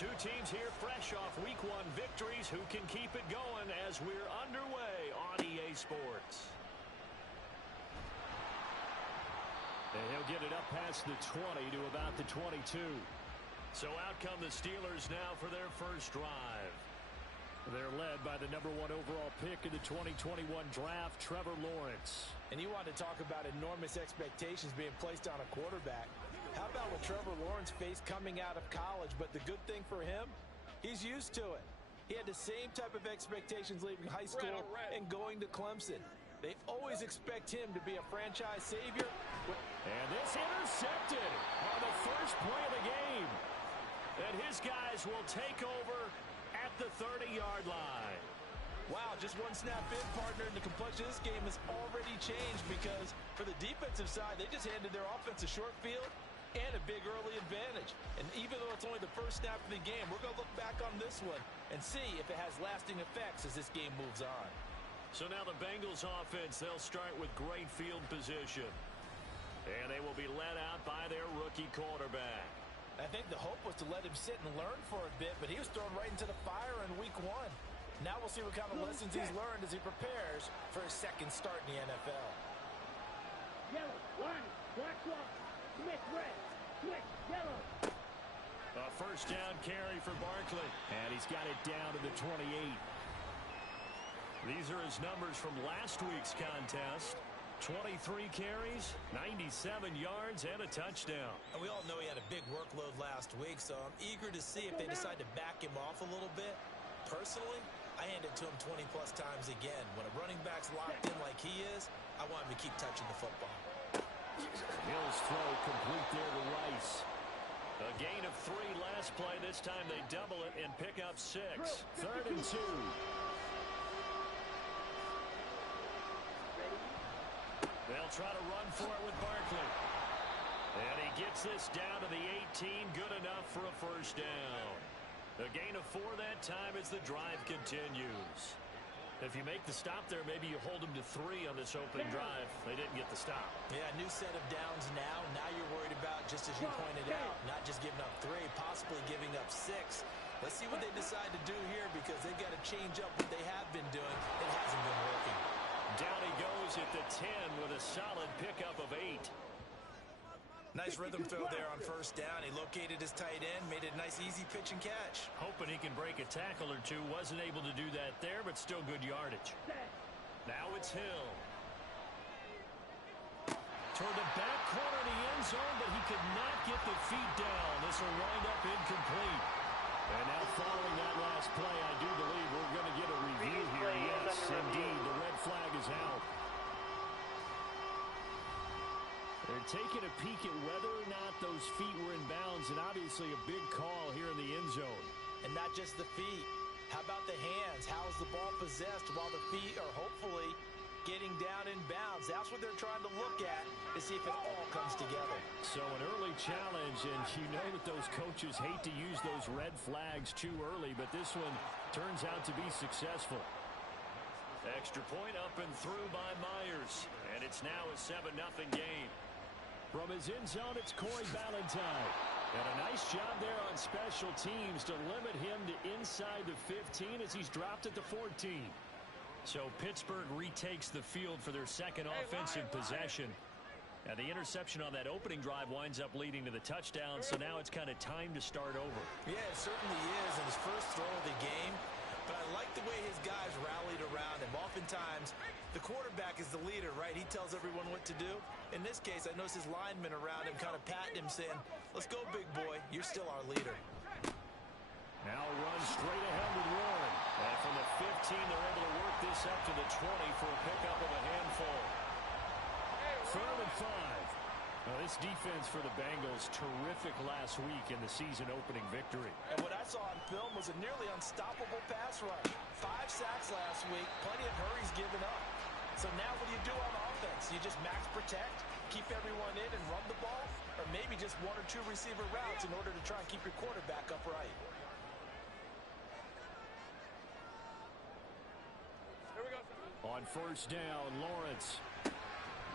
Two teams here fresh off Week 1 victories. Who can keep it going as we're underway on EA Sports? And he'll get it up past the 20 to about the 22. So out come the Steelers now for their first drive. They're led by the #1 overall pick in the 2021 draft, Trevor Lawrence. And you want to talk about enormous expectations being placed on a quarterback. How about what Trevor Lawrence faced coming out of college? But the good thing for him, he's used to it. He had the same type of expectations leaving high school and going to Clemson. They always expect him to be a franchise savior. And this intercepted on the first play of the game. And his guys will take over at the 30-yard line. Wow, just one snap in, partner, and the complexion of this game has already changed because for the defensive side, they just handed their offense a short field and a big early advantage. And even though it's only the first snap of the game, we're going to look back on this one and see if it has lasting effects as this game moves on. So now the Bengals offense, they'll start with great field position. And they will be led out by their rookie quarterback. I think the hope was to let him sit and learn for a bit, but he was thrown right into the fire in Week 1. Now we'll see what kind of lessons he's learned as he prepares for his second start in the NFL. Yellow, one, black one, Smith red, switch, yellow. A first down carry for Barkley. And he's got it down to the 28. These are his numbers from last week's contest. 23 carries, 97 yards, and a touchdown. And we all know he had a big workload last week, so I'm eager to see if they decide to back him off a little bit. Personally, I hand it to him 20-plus times again. When a running back's locked in like he is, I want him to keep touching the football. Hill's throw complete there to Rice. A gain of 3 last play. This time they double it and pick up 6. 3rd and 2. They'll try to run for it with Barkley. And he gets this down to the 18. Good enough for a first down. A gain of 4 that time as the drive continues. If you make the stop there, maybe you hold them to 3 on this opening drive. They didn't get the stop. Yeah, new set of downs now. Now you're worried about, just as you pointed out, not just giving up 3, possibly giving up 6. Let's see what they decide to do here because they've got to change up what they have been doing. It hasn't been working. Down he goes at the 10 with a solid pickup of 8. Nice rhythm throw there on first down. He located his tight end, made it a nice easy pitch and catch. Hoping he can break a tackle or two. Wasn't able to do that there, but still good yardage. Now it's Hill. Toward the back corner of the end zone, but he could not get the feet down. This will wind up incomplete. And now following that last play, I do believe we're going to get a review here. Yes, indeed, the red flag is out. They're taking a peek at whether or not those feet were in bounds, and obviously a big call here in the end zone. And not just the feet. How about the hands? How is the ball possessed while the feet are hopefully getting down in bounds? That's what they're trying to look at to see if it all comes together. So an early challenge, and you know that those coaches hate to use those red flags too early, but this one turns out to be successful. Extra point up and through by Myers, and it's now a 7-0 game. From his end zone, it's Corey Ballantyne. And a nice job there on special teams to limit him to inside the 15 as he's dropped at the 14. So Pittsburgh retakes the field for their second offensive possession. And the interception on that opening drive winds up leading to the touchdown, so now it's kind of time to start over. Yeah, it certainly is in his first throw of the game. But I like the way his guys rallied around him. Oftentimes, the quarterback is the leader, right? He tells everyone what to do. In this case, I noticed his linemen around him kind of patting him, saying, let's go, big boy. You're still our leader. Now run straight ahead with Warren. And from the 15, they're able to work this up to the 20 for a pickup of a handful. 3rd and 5. Now, this defense for the Bengals, terrific last week in the season-opening victory. And what I saw on film was a nearly unstoppable pass rush. 5 sacks last week, plenty of hurries given up. So now what do you do on offense? You just max protect, keep everyone in and run the ball, or maybe just 1 or 2 receiver routes in order to try and keep your quarterback upright. Here we go. On first down, Lawrence.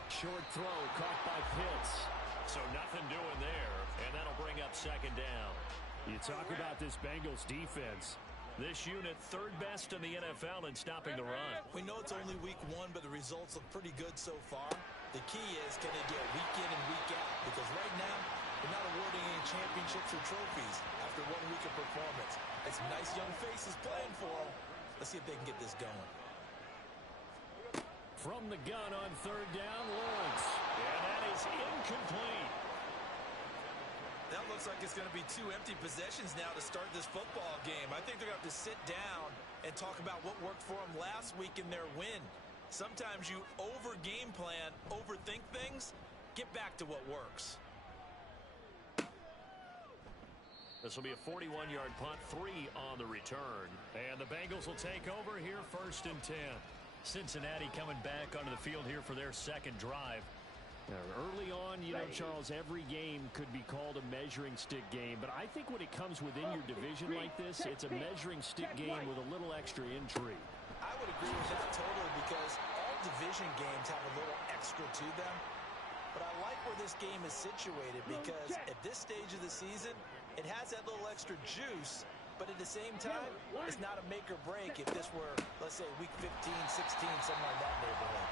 Short throw caught by Pitts. So nothing doing there, and that'll bring up second down. You talk about this Bengals defense. This unit, third best in the NFL in stopping the run. We know it's only week 1, but the results look pretty good so far. The key is, can they do it week in and week out? Because right now, they're not awarding any championships or trophies after 1 week of performance. It's nice young faces playing for them. Let's see if they can get this going. From the gun on third down, Lawrence. And that is incomplete. That looks like it's going to be 2 empty possessions now to start this football game. I think they're going to have to sit down and talk about what worked for them last week in their win. Sometimes you over-game plan, overthink things. Get back to what works. This will be a 41-yard punt, 3 on the return. And the Bengals will take over here, 1st and 10. Cincinnati coming back onto the field here for their second drive. Early on, you know, Charles, every game could be called a measuring stick game. But I think when it comes within your division like this, it's a measuring stick game with a little extra intrigue. I would agree with that totally because all division games have a little extra to them. But I like where this game is situated because at this stage of the season, it has that little extra juice. But at the same time, it's not a make or break if this were, let's say, week 15, 16, somewhere in that neighborhood.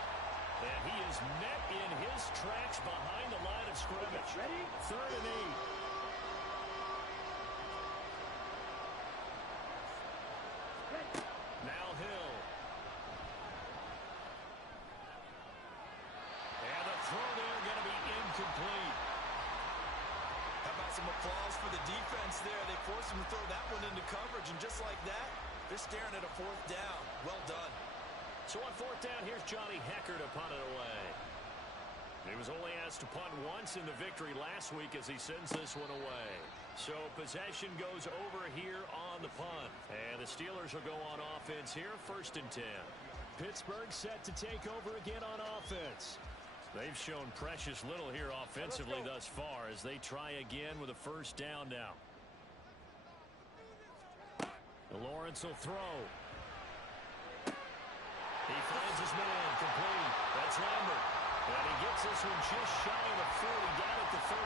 And he is met in his tracks behind the line of scrimmage. Ready? 3rd and 8. Now Hill. And the throw there going to be incomplete. How about some applause for the defense there? They forced him to throw that one into coverage, and just like that, they're staring at a 4th down. Well done. So on 4th down, here's Johnny Hecker to punt it away. He was only asked to punt once in the victory last week as he sends this one away. So possession goes over here on the punt. And the Steelers will go on offense here, 1st and 10. Pittsburgh set to take over again on offense. They've shown precious little here offensively thus far as they try again with a 1st down now. Lawrence will throw. He finds his man, complete. That's Lambert. And he gets this one just shy of the 40, down at the 39.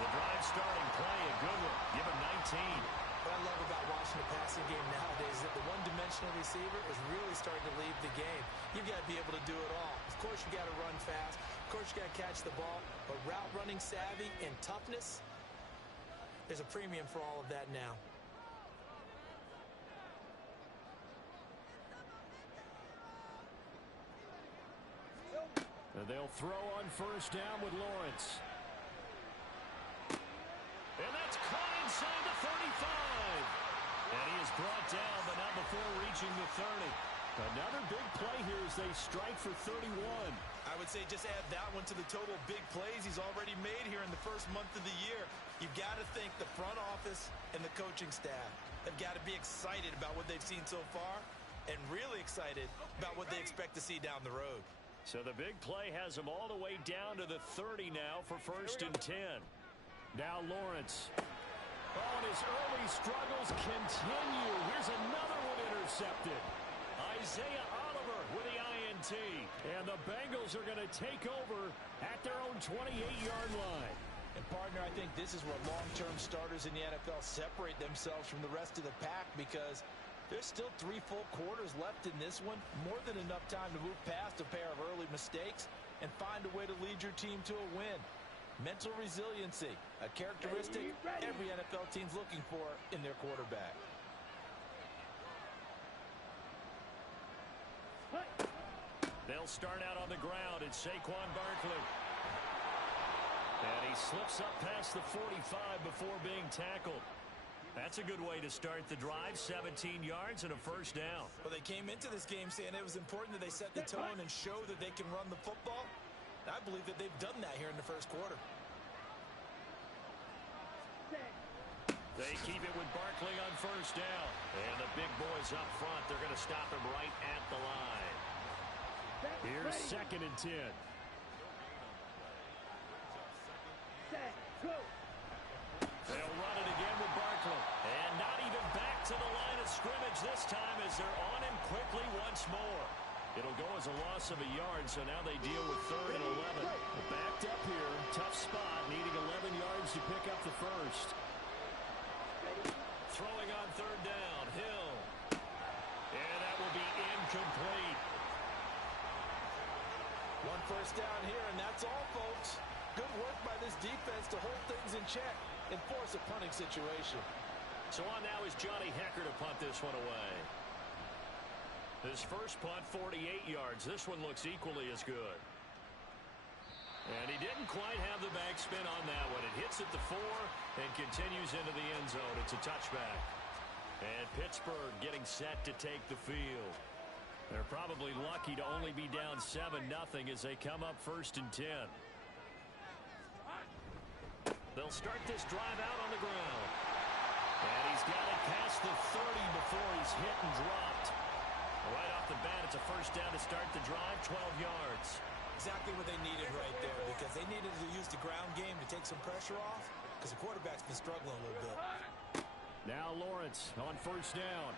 The drive starting play, a good one. Give him 19. What I love about watching the passing game nowadays is that the one-dimensional receiver is really starting to leave the game. You've got to be able to do it all. Of course, you got to run fast. Of course, you got to catch the ball. But route running savvy and toughness, there's a premium for all of that now. And they'll throw on 1st down with Lawrence. And that's caught inside the 35. And he is brought down, but not before reaching the 30. Another big play here as they strike for 31. I would say just add that one to the total big plays he's already made here in the first month of the year. You've got to think the front office and the coaching staff have got to be excited about what they've seen so far and really excited about what they expect to see down the road. So the big play has them all the way down to the 30 now for 1st and 10. Now Lawrence. Oh, and his early struggles continue. Here's another one intercepted. Isaiah Oliver with the INT. And the Bengals are going to take over at their own 28-yard line. And, partner, I think this is where long-term starters in the NFL separate themselves from the rest of the pack because there's still 3 full quarters left in this one. More than enough time to move past a pair of early mistakes and find a way to lead your team to a win. Mental resiliency, a characteristic every NFL team's looking for in their quarterback. They'll start out on the ground. It's Saquon Barkley. And he slips up past the 45 before being tackled. That's a good way to start the drive. 17 yards and a 1st down. Well, they came into this game saying it was important that they set the tone and show that they can run the football. I believe that they've done that here in the first quarter. They keep it with Barkley on 1st down. And the big boys up front, they're going to stop him right at the line. Here's 2nd and 10. They'll run it again with Barkley. And not even back to the line of scrimmage this time as they're on him quickly once more. It'll go as a loss of a yard, so now they deal with 3rd and 11. Backed up here, tough spot, needing 11 yards to pick up the 1st. throwing on third down. Hill. And that will be incomplete. One first down here, and that's all, folks. Good work by this defense to hold things in check and force a punting situation. So on now is Johnny Hecker to punt this one away. His first punt, 48 yards. This one looks equally as good. And he didn't quite have the backspin on that one. It hits at the 4 and continues into the end zone. It's a touchback. And Pittsburgh getting set to take the field. They're probably lucky to only be down 7-0 as they come up 1st and 10. They'll start this drive out on the ground. And he's got it past the 30 before he's hit and dropped. Right off the bat, it's a first down to start the drive, 12 yards. Exactly what they needed right there, because they needed to use the ground game to take some pressure off, because the quarterback's been struggling a little bit. Now Lawrence on first down.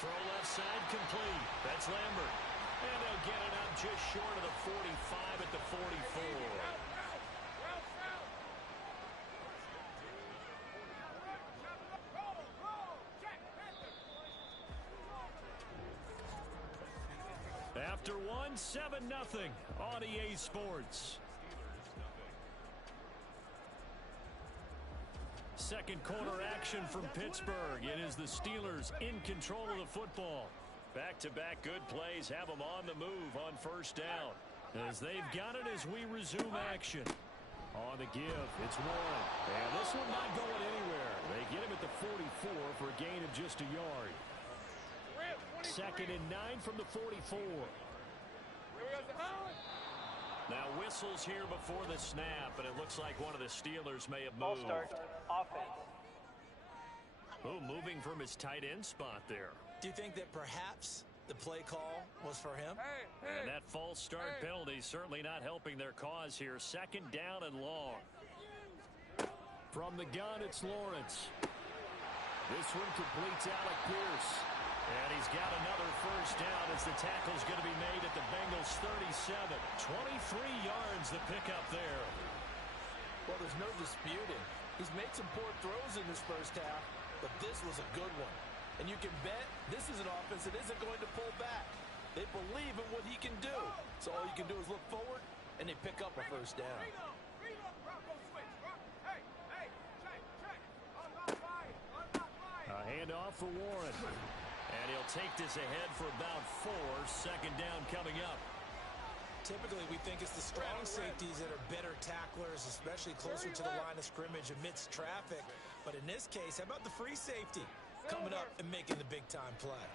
Throw left side complete. That's Lambert. And they'll get it up just short of the 45 at the 44. After 7-0 on EA Sports. Second quarter action from Pittsburgh. It is the Steelers in control of the football. Back-to-back good plays have them on the move on first down. As they've got it as we resume action. On the give, it's Warren. And this one not going anywhere. They get him at the 44 for a gain of just a yard. 2nd and 9 from the 44. Now whistles here before the snap, and it looks like one of the Steelers may have moved. Start offense. Oh, moving from his tight end spot there. Do you think that perhaps the play call was for him? And that false start penalty certainly not helping their cause here. 2nd down and long. From the gun, it's Lawrence. This one completes Alec Pierce. And he's got another first down as the tackle's going to be made at the Bengals 37. 23 yards the pickup there. Well, there's no disputing. He's made some poor throws in this first half, but this was a good one. And you can bet this is an offense that isn't going to pull back. They believe in what he can do. So all you can do is look forward, and they pick up a first down. A handoff for Warren. And he'll take this ahead for about 4. 2nd down coming up. Typically, we think it's the strong safeties that are better tacklers, especially closer to the line of scrimmage amidst traffic. But in this case, how about the free safety coming up and making the big-time play?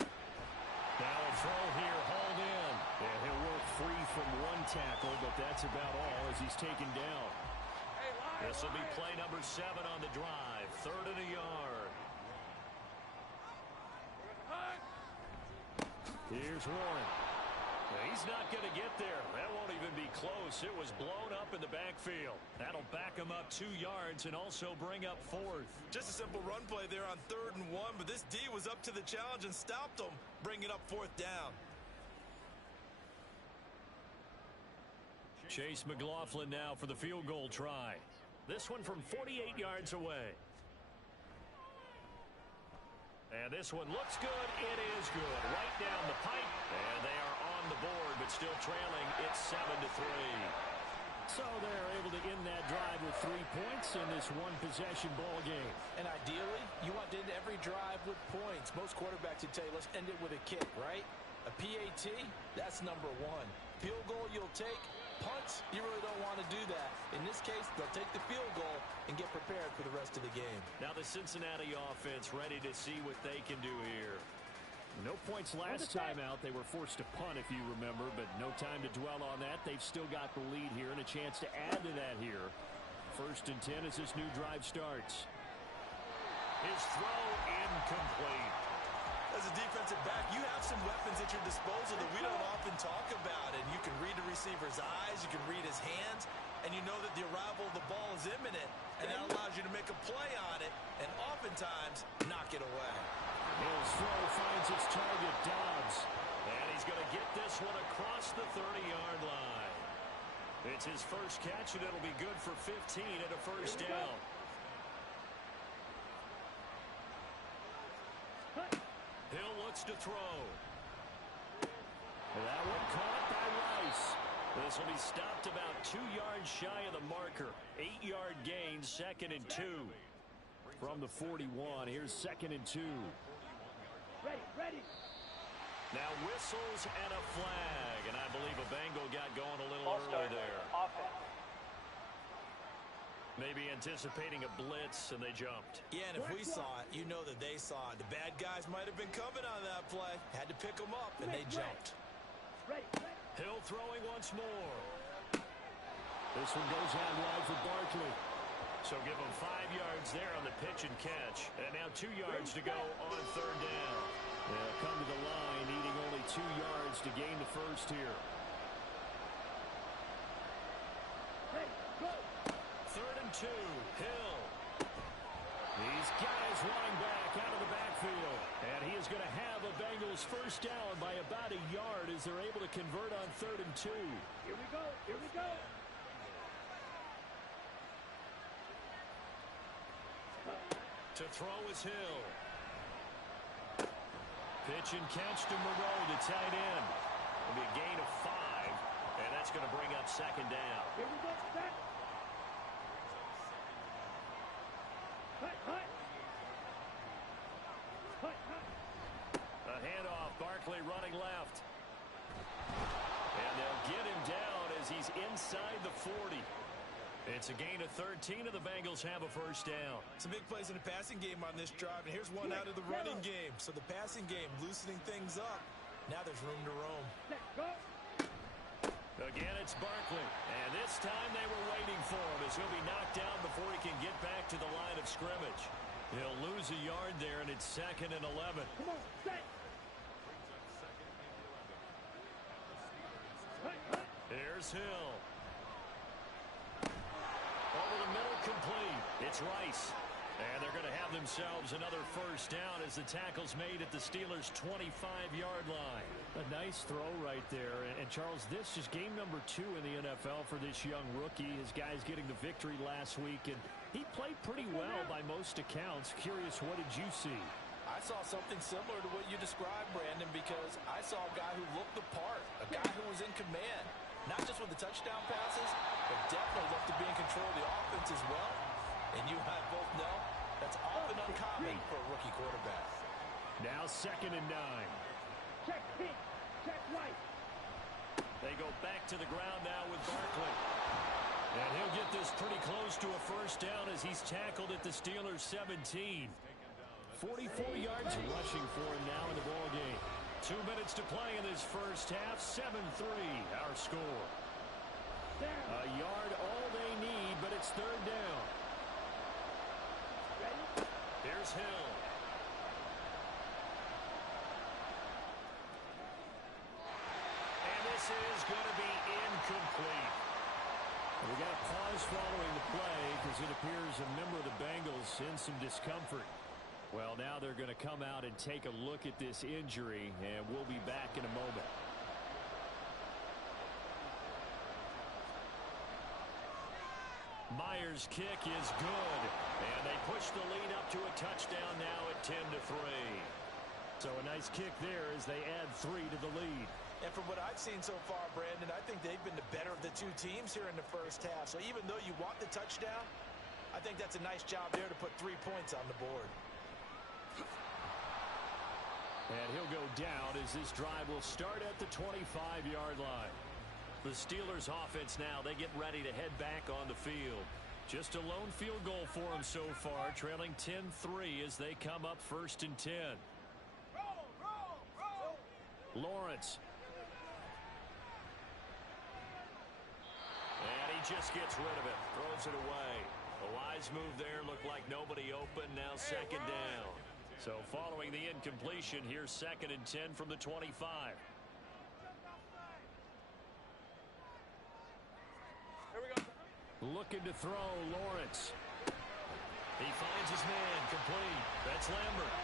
Now a throw here, hauled in. And he'll work free from one tackle, but that's about all as he's taken down. This will be play number 7 on the drive. 3rd and a yard. Here's Warren. He's not going to get there. That won't even be close. It was blown up in the backfield. That'll back him up 2 yards and also bring up 4th. Just a simple run play there on 3rd and 1, but this D was up to the challenge and stopped him, bringing up 4th down. Chase McLaughlin now for the field goal try. This one from 48 yards away. And this one looks good. It is good. Right down the pipe. And they are on the board, but still trailing. It's 7-3. So they're able to end that drive with 3 points in this one-possession ball game. And ideally, you want to end every drive with points. Most quarterbacks would tell you, let's end it with a kick, right? A PAT, that's number 1. Field goal you'll take. Punts, you really don't want to do that. In this case, they'll take the field goal and get prepared for the rest of the game. Now the Cincinnati offense ready to see what they can do here. No points last time out. They were forced to punt, if you remember, but no time to dwell on that. They've still got the lead here and a chance to add to that here. 1st and 10 as this new drive starts. His throw incomplete. As a defensive back, you have some weapons at your disposal that we don't often talk about. And you can read the receiver's eyes, you can read his hands, and you know that the arrival of the ball is imminent. And that allows you to make a play on it and oftentimes knock it away. His throw finds its target, Dobbs. And he's going to get this one across the 30-yard line. It's his first catch, and it'll be good for 15 at a first down. to throw. That one caught by Rice. This will be stopped about 2 yards shy of the marker. 8-yard gain, 2nd and 2. From the 41, here's 2nd and 2. Ready. Now whistles and a flag, and I believe a Bengal got going a little early there. Offense. Maybe anticipating a blitz, and they jumped. Yeah, and if we saw it, you know that they saw it. The bad guys might have been coming on that play. Had to pick them up, and they jumped. Ready. Hill throwing once more. This one goes out wide for Barkley. So give him 5 yards there on the pitch and catch. And now 2 yards to go on 3rd down. They'll come to the line, needing only 2 yards to gain the first here. Ready, go. 3rd and 2, Hill. These guys running back out of the backfield. And he is going to have a Bengals first down by about a yard as they're able to convert on 3rd and 2. Here we go. To throw is Hill. Pitch and catch to Moreau, the tight end. It'll be a gain of 5, and that's going to bring up 2nd down. Here we go. Set. Hut. A handoff, Barkley running left. And they'll get him down as he's inside the 40. It's a gain of 13, and the Bengals have a first down. Some big plays in the passing game on this drive, and here's one out of the running game. So the passing game loosening things up. Now there's room to roam. Set, go. Again, it's Barkley. And this time they were waiting for him as he'll be knocked down before he can get back to the line of scrimmage. He'll lose a yard there, and it's 2nd and 11. Come on, set. Hut. Here's Hill. Over the middle, complete. It's Rice. And they're going to have themselves another first down as the tackle's made at the Steelers' 25-yard line. A nice throw right there. And Charles, this is game number 2 in the NFL for this young rookie. His guys getting the victory last week, and he played pretty well by most accounts. Curious, what did you see? I saw something similar to what you described, Brandon, because I saw a guy who looked the part, a guy who was in command, not just with the touchdown passes, but definitely looked to be in control of the offense as well. And you and I both know that's often uncommon for a rookie quarterback. Now 2nd and 9. Check pitch. Check right. They go back to the ground now with Barkley. And he'll get this pretty close to a first down as he's tackled at the Steelers' 17. 44 yards rushing for him now in the ballgame. 2 minutes to play in this first half. 7-3 our score. A yard all they need, but it's 3rd down. Ready? Here's Hill. And this is going to be incomplete. We got a pause following the play because it appears a member of the Bengals in some discomfort. Well, now they're going to come out and take a look at this injury, and we'll be back in a moment. Myers' kick is good, and they push the lead up to a touchdown now at 10-3. So a nice kick there as they add 3 to the lead. And from what I've seen so far, Brandon, I think they've been the better of the two teams here in the first half. So even though you want the touchdown, I think that's a nice job there to put 3 points on the board. And he'll go down as this drive will start at the 25-yard line. The Steelers offense now, they get ready to head back on the field. Just a lone field goal for them so far, trailing 10-3 as they come up 1st and 10. Lawrence. And he just gets rid of it, throws it away. A wise move there, looked like nobody open, now 2nd down. So following the incompletion, here's 2nd and 10 from the 25. Here we go. Looking to throw, Lawrence. He finds his man, complete. That's Lambert.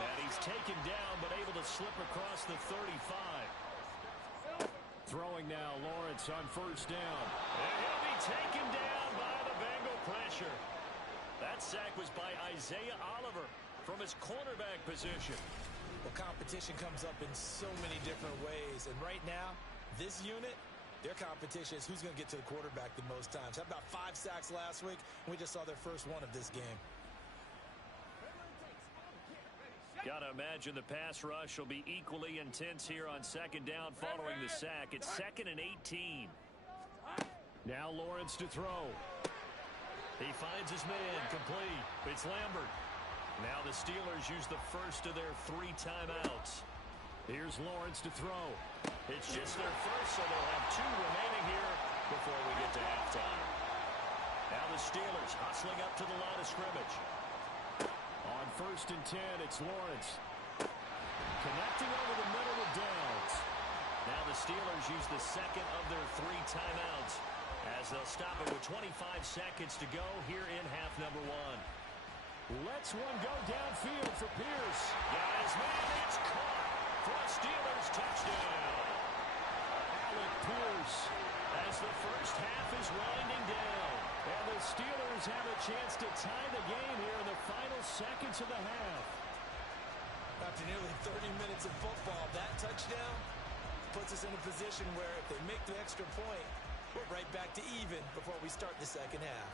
And he's taken down, but able to slip across the 35. Throwing now, Lawrence on 1st down. And he'll be taken down by the Bengal pressure. That sack was by Isaiah Oliver from his cornerback position. Well, competition comes up in so many different ways. And right now, this unit, their competition is who's going to get to the quarterback the most times. How about 5 sacks last week? We just saw their first one of this game. Got to imagine the pass rush will be equally intense here on second down following the sack. It's 2nd and 18. Now Lawrence to throw. He finds his man, complete. It's Lambert. Now the Steelers use the first of their 3 timeouts. Here's Lawrence to throw. It's just their first, so they'll have 2 remaining here before we get to halftime. Now the Steelers hustling up to the line of scrimmage. On 1st and 10, it's Lawrence. Connecting over the middle with Downs. Now the Steelers use the second of their 3 timeouts as they'll stop it with 25 seconds to go here in half number 1. Lets one go downfield for Pierce. Got his man, it's caught for a Steelers touchdown. Alec Pierce as the first half is winding down. And the Steelers have a chance to tie the game here in the final seconds of the half. After nearly 30 minutes of football, that touchdown puts us in a position where if they make the extra point, we're right back to even before we start the second half.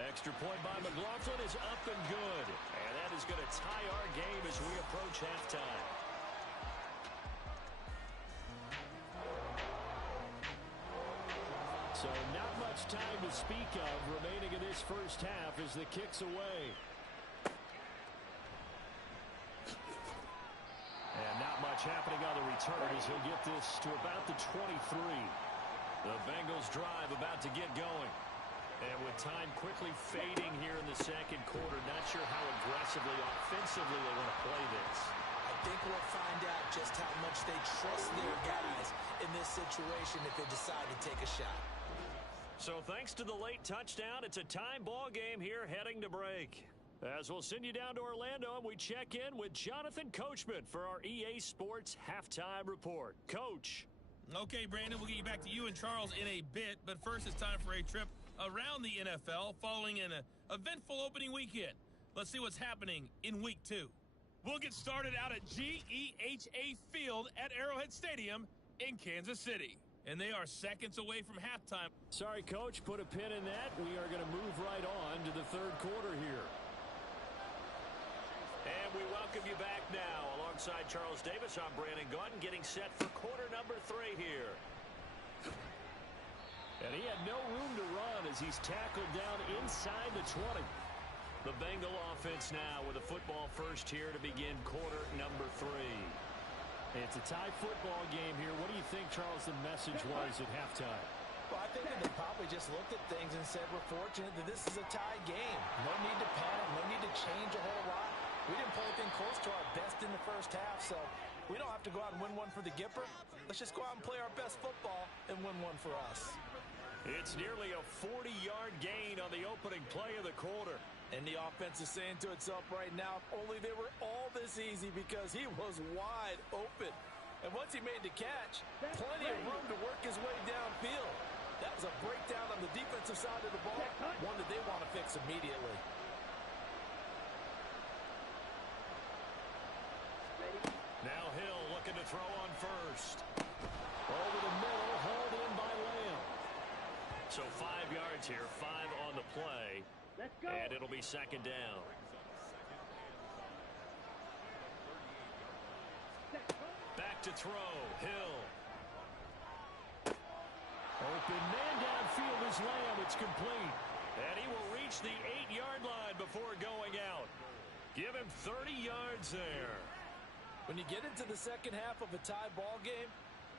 Extra point by McLaughlin is up and good. And that is going to tie our game as we approach halftime. So not much time to speak of remaining in this first half as the kick's away. And not much happening on the return as he'll get this to about the 23. The Bengals drive about to get going. And with time quickly fading here in the second quarter, not sure how aggressively, offensively they want to play this. I think we'll find out just how much they trust their guys in this situation if they decide to take a shot. So thanks to the late touchdown, it's a time ball game here heading to break. As we'll send you down to Orlando, and we check in with Jonathan Coachman for our EA Sports Halftime Report. Coach. Okay, Brandon, we'll get you back to you and Charles in a bit, but first it's time for a trip around the NFL following an eventful opening weekend. Let's see what's happening in Week 2. We'll get started out at GEHA Field at Arrowhead Stadium in Kansas City. And they are seconds away from halftime. Sorry, Coach, put a pin in that. We are going to move right on to the third quarter here. And we welcome you back now. Alongside Charles Davis, I'm Brandon Gaudin, getting set for quarter number 3 here. And he had no room to run as he's tackled down inside the 20. The Bengal offense now with a football first here to begin quarter number 3. It's a tie football game here. What do you think, Charles, the message was at halftime? Well, I think that they probably just looked at things and said, we're fortunate that this is a tie game. No need to panic, no need to change a whole lot. We didn't play anything close to our best in the first half, so we don't have to go out and win one for the Gipper. Let's just go out and play our best football and win one for us. It's nearly a 40-yard gain on the opening play of the quarter. And the offense is saying to itself right now, if only they were all this easy, because he was wide open. And once he made the catch, plenty of room to work his way downfield. That was a breakdown on the defensive side of the ball, one that they want to fix immediately. Now Hill looking to throw on first. Over the middle, hauled in by Lamb. So 5 yards here, 5 on the play. Let's go. And it'll be second down. Back to throw, Hill. Open man downfield is Lamb. It's complete. And he will reach the 8-yard line before going out. Give him 30 yards there. When you get into the second half of a tie ball game,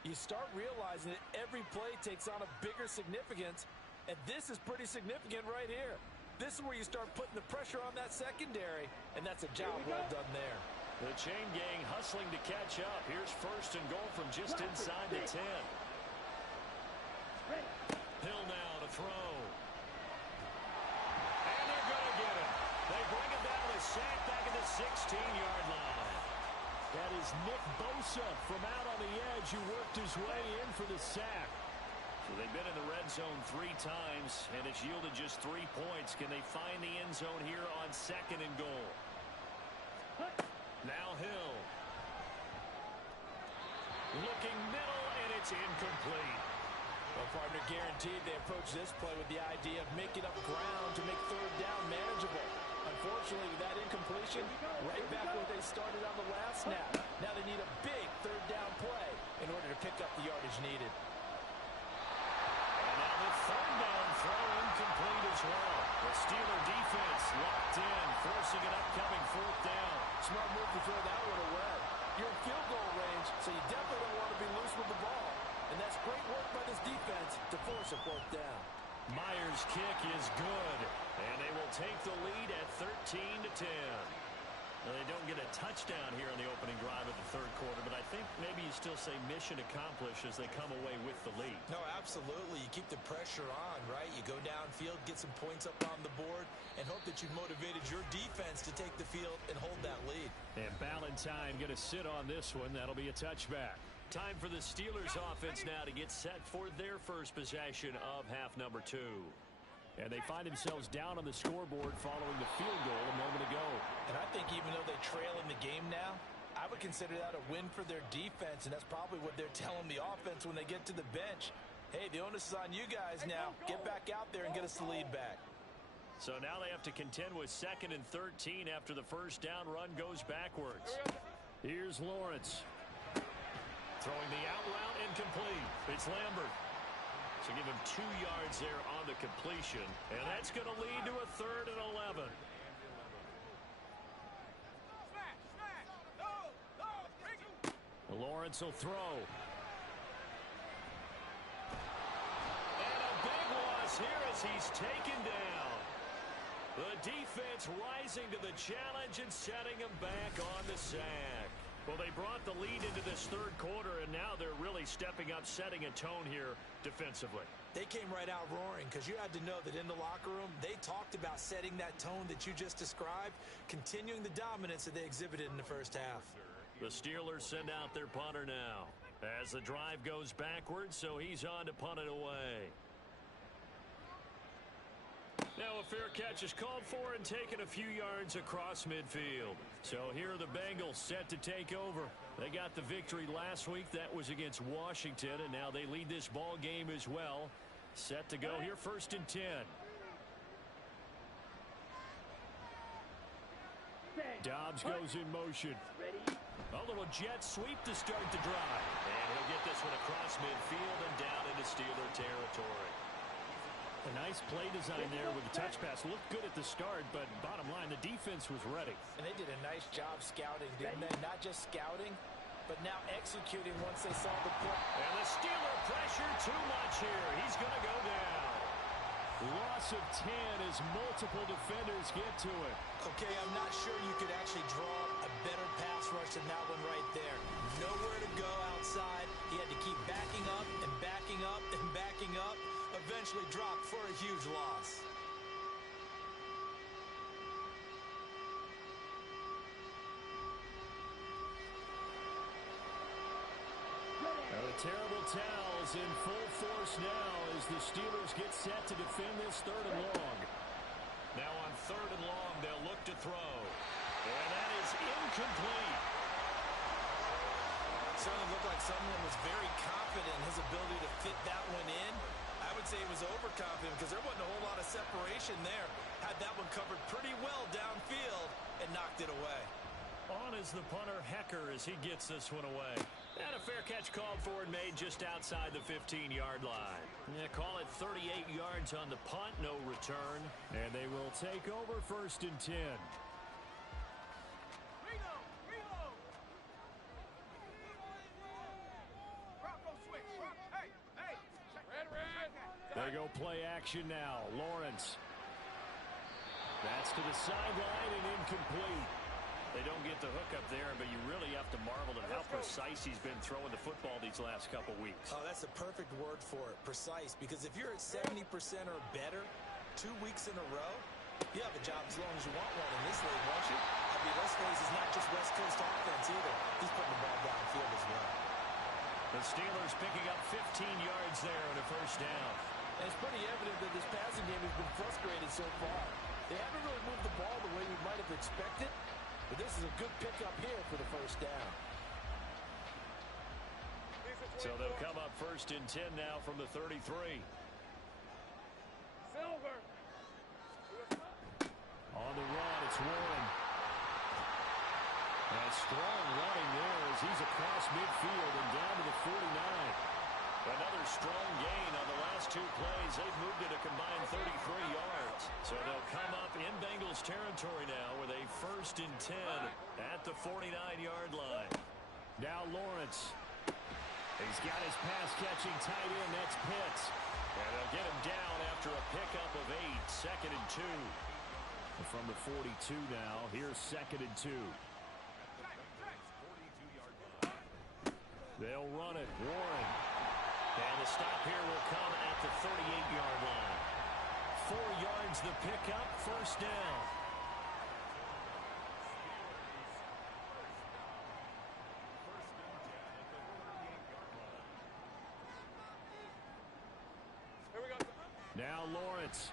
you start realizing that every play takes on a bigger significance. And this is pretty significant right here. This is where you start putting the pressure on that secondary, and that's a job well done there. The chain gang hustling to catch up. Here's first and goal from just inside the 10. Hill now to throw. And they're going to get him. They bring him down with a sack back at the 16-yard line. That is Nick Bosa from out on the edge who worked his way in for the sack. So they've been in the red zone 3 times, and it's yielded just 3 points. Can they find the end zone here on 2nd and goal? Now Hill. Looking middle, and it's incomplete. Well, partner, guaranteed they approach this play with the idea of making up ground to make 3rd down manageable. Unfortunately, with that incompletion, right back where they started on the last snap. Now they need a big 3rd down play in order to pick up the yardage needed. And now the 3rd down throw incomplete as well. The Steeler defense locked in, forcing an upcoming 4th down. Smart move to throw that one away. You're in field goal range, so you definitely don't want to be loose with the ball. And that's great work by this defense to force a 4th down. Myers' kick is good, and they will take the lead at 13-10. Now, they don't get a touchdown here in the opening drive of the 3rd quarter, but I think maybe you still say mission accomplished as they come away with the lead. No, absolutely. You keep the pressure on, right? You go downfield, get some points up on the board, and hope that you've motivated your defense to take the field and hold that lead. And Ballantyne going to sit on this one. That'll be a touchback. Time for the Steelers offense now to get set for their first possession of half number 2. And they find themselves down on the scoreboard following the field goal a moment ago. And I think even though they trail in the game now, I would consider that a win for their defense, and that's probably what they're telling the offense when they get to the bench. Hey, the onus is on you guys now. Get back out there and get us the lead back. So now they have to contend with 2nd and 13 after the first down run goes backwards. Here's Lawrence. Throwing the out route incomplete. It's Lambert. So give him 2 yards there on the completion. And that's going to lead to a 3rd and 11. Lawrence will throw. And a big loss here as he's taken down. The defense rising to the challenge and setting him back on the sack. Well, they brought the lead into this 3rd quarter, and now they're really stepping up, setting a tone here defensively. They came right out roaring because you had to know that in the locker room, they talked about setting that tone that you just described, continuing the dominance that they exhibited in the first half. The Steelers send out their punter now as the drive goes backwards, so he's on to punt it away. Now a fair catch is called for and taken a few yards across midfield. So here are the Bengals set to take over. They got the victory last week. That was against Washington, and now they lead this ball game as well. Set to go here 1st and 10. Dobbs goes in motion. A little jet sweep to start the drive. And he'll get this one across midfield and down into Steeler territory. A nice play design there with the touch pass. Looked good at the start, but bottom line, the defense was ready. And they did a nice job scouting, didn't they? Not just scouting, but now executing once they saw the play. And the Steeler pressure too much here. He's going to go down. Loss of 10 as multiple defenders get to it. Okay, I'm not sure you could actually draw a better pass rush than that one right there. Nowhere to go outside. He had to keep backing up and backing up and backing up. Eventually dropped for a huge loss. Now the terrible towels in full force now as the Steelers get set to defend this 3rd and long. Now on 3rd and long, they'll look to throw. And that is incomplete. Certainly looked like someone was very confident in his ability to fit that one in. I would say he was overconfident because there wasn't a whole lot of separation there. Had that one covered pretty well downfield and knocked it away. On is the punter, Hecker, as he gets this one away. And a fair catch called for and made just outside the 15-yard line. Yeah, call it 38 yards on the punt, no return. And they will take over 1st and 10. They go play action now. Lawrence. That's to the sideline and incomplete. They don't get the hook up there, but you really have to marvel at how precise he's been throwing the football these last couple weeks. Oh, that's the perfect word for it, precise. Because if you're at 70% or better 2 weeks in a row, you have a job as long as you want one in this league, won't you? I mean, let's face it, it's not just West Coast offense either. He's putting the ball downfield as well. The Steelers picking up 15 yards there on a first down. And it's pretty evident that this passing game has been frustrated so far. They haven't really moved the ball the way we might have expected, but this is a good pickup here for the first down. So they'll come up first and 10 now from the 33. Silver. On the run, it's Warren. And strong running there as he's across midfield and down to the 49. Another strong gain on the last two plays. They've moved it a combined 33 yards. So they'll come up in Bengals territory now with a first and 10 at the 49-yard line. Now Lawrence. He's got his pass-catching tight end. That's Pitts. And they'll get him down after a pickup of 8. Second and 2. From the 42 now, here's second and 2. They'll run it. Warren. And the stop here will come at the 38-yard line. 4 yards the pickup, first down. Now Lawrence.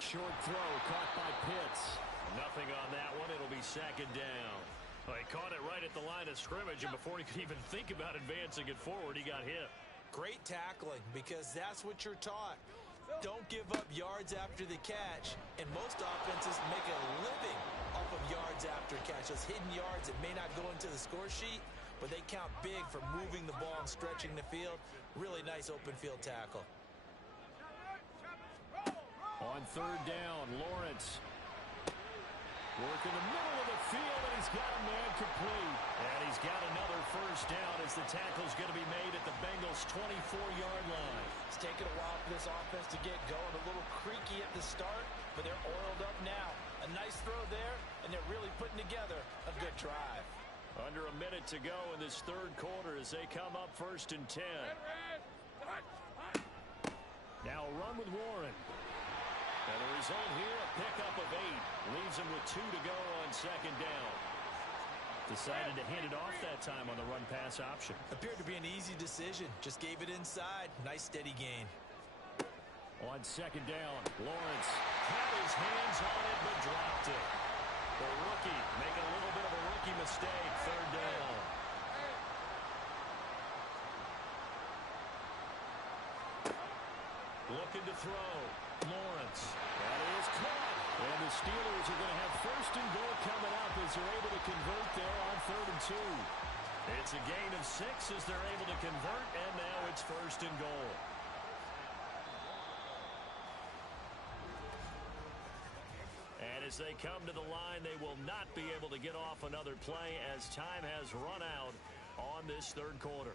Short throw caught by Pitts. Nothing on that one. It'll be second down. Well, he caught it right at the line of scrimmage, and before he could even think about advancing it forward, he got hit. Great tackling, because that's what you're taught. Don't give up yards after the catch, and most offenses make a living off of yards after catch. Those hidden yards that may not go into the score sheet, but they count big for moving the ball and stretching the field. Really nice open field tackle. On third down, Lawrence. Working the middle of the field, and he's got a man complete. And he's got another first down as the tackle's going to be made at the Bengals' 24-yard line. It's taken a while for this offense to get going. A little creaky at the start, but they're oiled up now. A nice throw there, and they're really putting together a good drive. Under a minute to go in this third quarter as they come up first and 10. Now a run with Warren. And the result here, a pickup of 8. Leaves him with 2 to go on second down. Decided to hand it off that time on the run-pass option. Appeared to be an easy decision. Just gave it inside. Nice steady gain. On second down, Lawrence had his hands on it but dropped it. The rookie making a little bit of a rookie mistake. Third down. Looking to throw. Lawrence. That is caught. And the Steelers are going to have first and goal coming up as they're able to convert there on third and 2. It's a gain of 6 as they're able to convert, and now it's first and goal. And as they come to the line, they will not be able to get off another play as time has run out on this third quarter.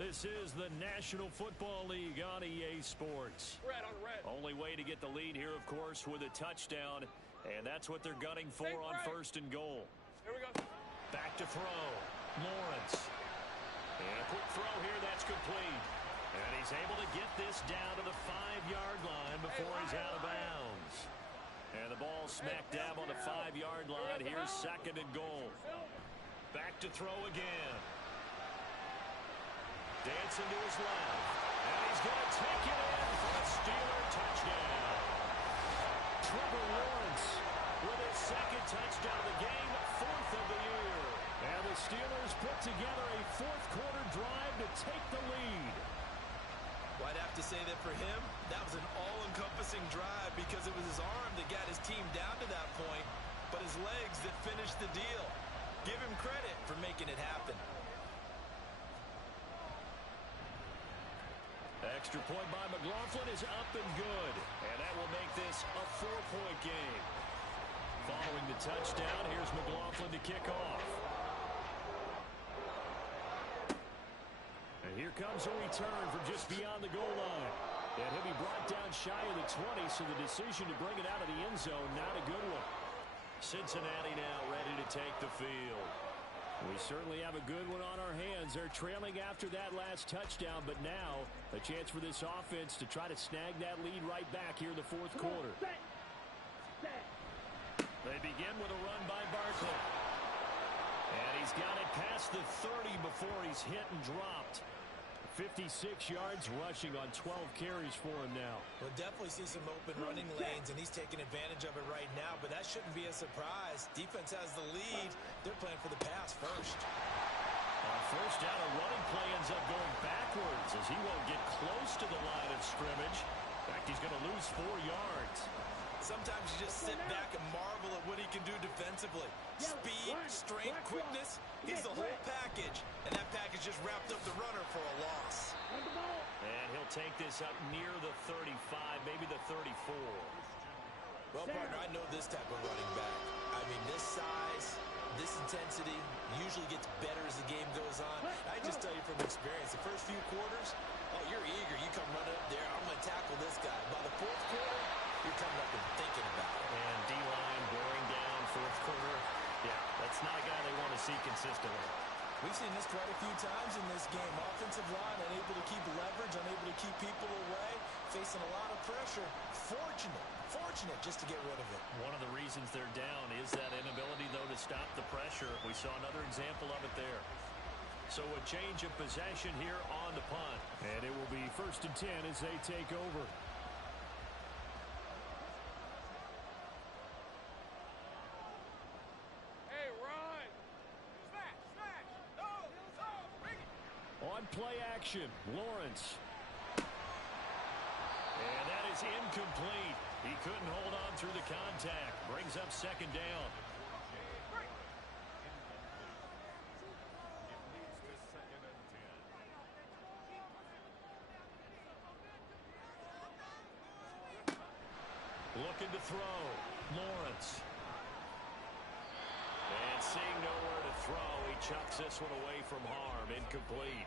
This is the National Football League on EA Sports. Red on red. Only way to get the lead here, of course, with a touchdown, and that's what they're gunning for on first and goal. Here we go. Back to throw. Lawrence. And a quick throw here, that's complete. And he's able to get this down to the 5-yard line before he's out of bounds. And the ball smack dab on the 5-yard line. Here's second and goal. Back to throw again. Dancing to his left. And he's going to take it in for a Steeler touchdown. Trevor Lawrence with his second touchdown of the game, 4th of the year. And the Steelers put together a fourth-quarter drive to take the lead. Well, I'd have to say that for him, that was an all-encompassing drive because it was his arm that got his team down to that point, but his legs that finished the deal. Give him credit for making it happen. Extra point by McLaughlin is up and good. And that will make this a 4-point game. Following the touchdown, here's McLaughlin to kick off. And here comes a return from just beyond the goal line. And he'll be brought down shy of the 20, so the decision to bring it out of the end zone, not a good one. Cincinnati now ready to take the field. We certainly have a good one on our hands. They're trailing after that last touchdown, but now a chance for this offense to try to snag that lead right back here in the fourth quarter. They begin with a run by Barkley. And he's got it past the 30 before he's hit and dropped. 56 yards rushing on 12 carries for him now. We'll definitely see some open running lanes, and he's taking advantage of it right now, but that shouldn't be a surprise. Defense has the lead. They're playing for the pass first. On first down, a running play ends up going backwards as he won't get close to the line of scrimmage. In fact, he's going to lose 4 yards. Sometimes you just sit back and marvel at what he can do defensively. Speed, strength, quickness, he's the whole package. And that package just wrapped up the runner for a loss. And he'll take this up near the 35, maybe the 34. Well, partner, I know this type of running back. I mean, this size, this intensity usually gets better as the game goes on. I just tell you from experience, the first few quarters, oh, you're eager. You come running up there, I'm going to tackle this guy. By the fourth quarter, you're coming up and thinking about it. And D-line wearing down fourth quarter. Yeah, that's not a guy they want to see consistently. We've seen this quite a few times in this game. Offensive line unable to keep leverage, unable to keep people away, facing a lot of pressure. Fortunate just to get rid of it. One of the reasons they're down is that inability, though, to stop the pressure. We saw another example of it there. So a change of possession here on the punt. And it will be 1st and 10 as they take over. On play action, Lawrence. And that is incomplete. He couldn't hold on through the contact. Brings up 2nd down. Looking to throw. Lawrence. And seeing nowhere to throw, he chucks this one away from harm. Incomplete.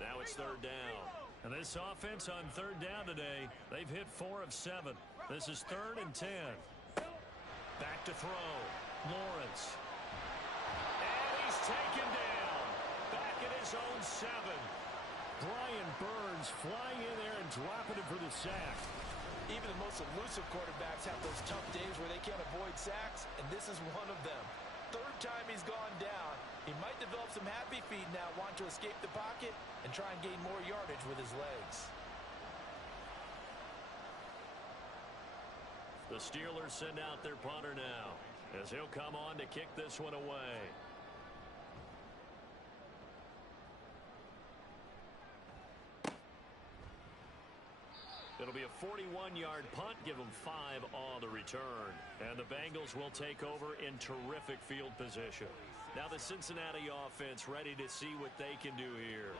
Now it's 3rd down. And this offense on 3rd down today, they've hit 4 of 7. This is 3rd and 10. Back to throw. Lawrence. And he's taken down. Back at his own 7. Brian Burns flying in there and dropping him for the sack. Even the most elusive quarterbacks have those tough days where they can't avoid sacks, and this is one of them. 3rd time he's gone down. He might develop some happy feet now, want to escape the pocket and try and gain more yardage with his legs. The Steelers send out their punter now as he'll come on to kick this one away. It'll be a 41-yard punt, give them 5 on the return. And the Bengals will take over in terrific field position. Now the Cincinnati offense ready to see what they can do here.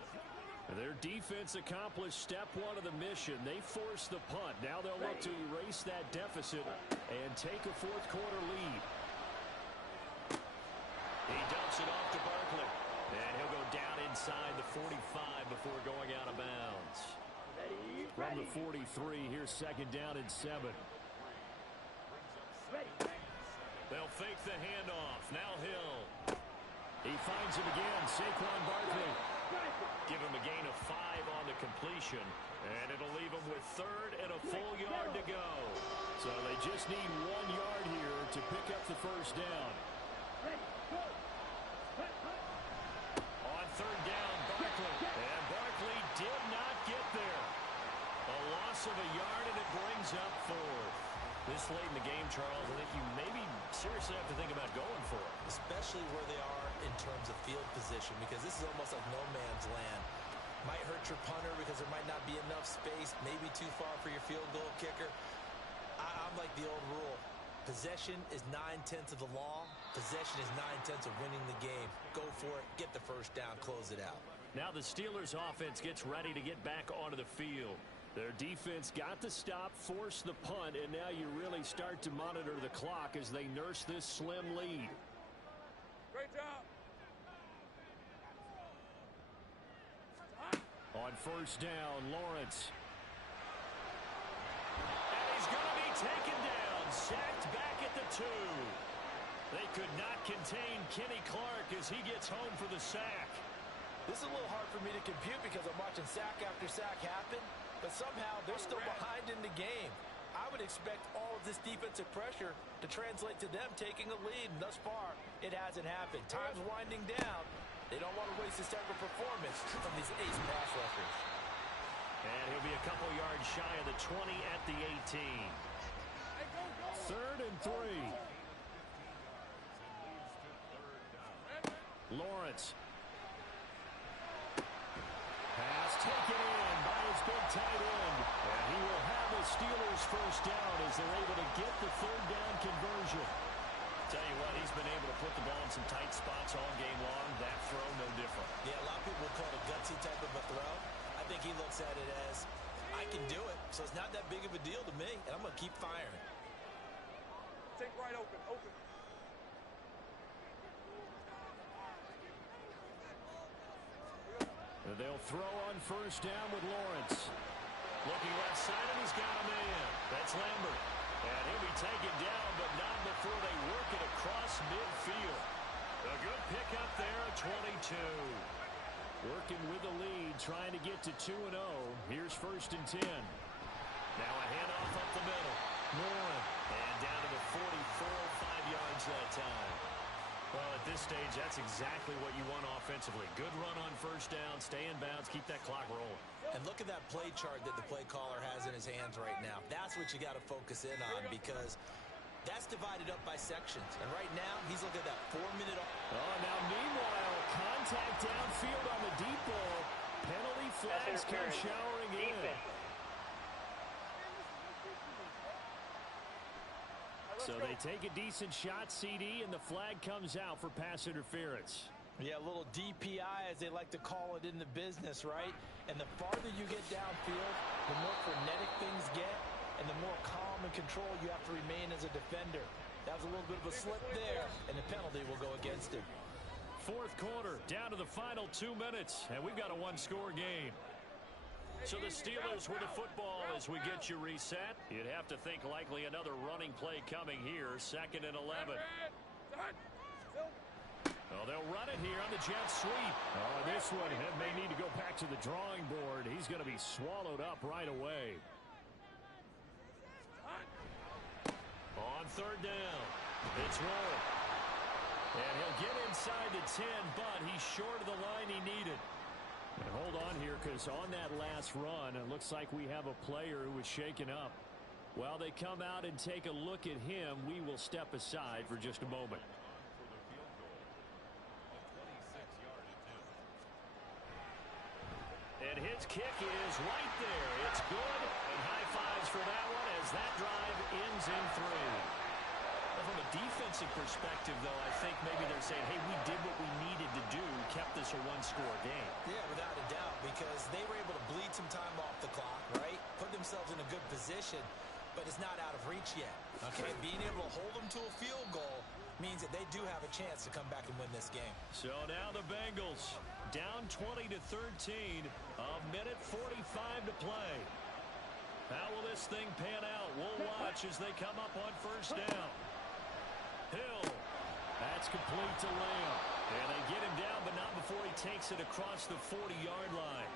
Their defense accomplished step 1 of the mission. They forced the punt. Now they'll look to erase that deficit and take a 4th quarter lead. He dumps it off to Barkley. And he'll go down inside the 45 before going out of bounds. From the 43, here's 2nd down and 7. They'll fake the handoff. Now Hill. He finds him again. Saquon Barkley. Give him a gain of 5 on the completion. And it'll leave him with 3rd and a full yard to go. So they just need 1 yard here to pick up the 1st down. On 3rd down, Barkley. And Barkley did not get there. A loss of a yard, and it brings up 4th. This late in the game, Charles, I think you maybe seriously have to think about going for it. Especially where they are in terms of field position, because this is almost like no man's land. Might hurt your punter because there might not be enough space, maybe too far for your field goal kicker. I'm like the old rule. Possession is 9/10 of the law. Possession is 9/10 of winning the game. Go for it, get the 1st down, close it out. Now the Steelers offense gets ready to get back onto the field. Their defense got the stop, forced the punt, and now you really start to monitor the clock as they nurse this slim lead. Great job. On 1st down, Lawrence. And he's going to be taken down, sacked back at the 2. They could not contain Kenny Clark as he gets home for the sack. This is a little hard for me to compute because I'm watching sack after sack happen, but somehow they're still behind in the game. I would expect all of this defensive pressure to translate to them taking a lead. And thus far, it hasn't happened. Time's winding down. They don't want to waste this type of performance from these ace pass rushers. And he'll be a couple yards shy of the 20 at the 18. 3rd and 3. Lawrence. Pass taken in by his big tight end. And he will have the Steelers first down as they're able to get the 3rd down conversion. Tell you what, he's been able to put the ball in some tight spots all game long. That throw, no different. Yeah, a lot of people would call it a gutsy type of a throw. I think he looks at it as, I can do it, so it's not that big of a deal to me, and I'm going to keep firing. Take right open. They'll throw on first down with Lawrence. Looking left side, and he's got a man. That's Lambert. And he'll be taken down, but not before they work it across midfield. A good pickup there at 22. Working with the lead, trying to get to 2-0. Here's 1st and 10. Now a handoff up the middle. Moore. And down to the 44, 5 yards that time. Well, at this stage, that's exactly what you want offensively. Good run on first down, stay in bounds, keep that clock rolling. And look at that play chart that the play caller has in his hands right now. That's what you got to focus in on, because that's divided up by sections. And right now, he's looking at that 4-minute. Oh, now meanwhile, contact downfield on the deep ball. Penalty flags come showering in. So they take a decent shot, CD, and the flag comes out for pass interference. Yeah, a little DPI, as they like to call it in the business, right? And the farther you get downfield, the more frenetic things get, and the more calm and control you have to remain as a defender. That was a little bit of a slip there, and the penalty will go against him. 4th quarter, down to the final 2 minutes, and we've got a one-score game. So the Steelers with the football as we get you reset. You'd have to think likely another running play coming here, 2nd and 11. Oh, they'll run it here on the jet sweep. Oh, this one may need to go back to the drawing board. He's going to be swallowed up right away. On 3rd down, it's Roll. And he'll get inside the 10, but he's short of the line he needed. And hold on here, because on that last run, it looks like we have a player who was shaken up. While they come out and take a look at him, we will step aside for just a moment. And his kick is right there. It's good, and high fives for that one as that drive ends in 3. From a defensive perspective, though, I think maybe they're saying, hey, we did what we needed to do, kept this a one-score game. Yeah, without a doubt, because they were able to bleed some time off the clock, right? Put themselves in a good position, but it's not out of reach yet. Okay, being able to hold them to a field goal means that they do have a chance to come back and win this game. So now the Bengals down 20-13, a minute 45 to play. How will this thing pan out? We'll watch as they come up on first down. Hill. That's complete to Lamb. And they get him down, but not before he takes it across the 40-yard line.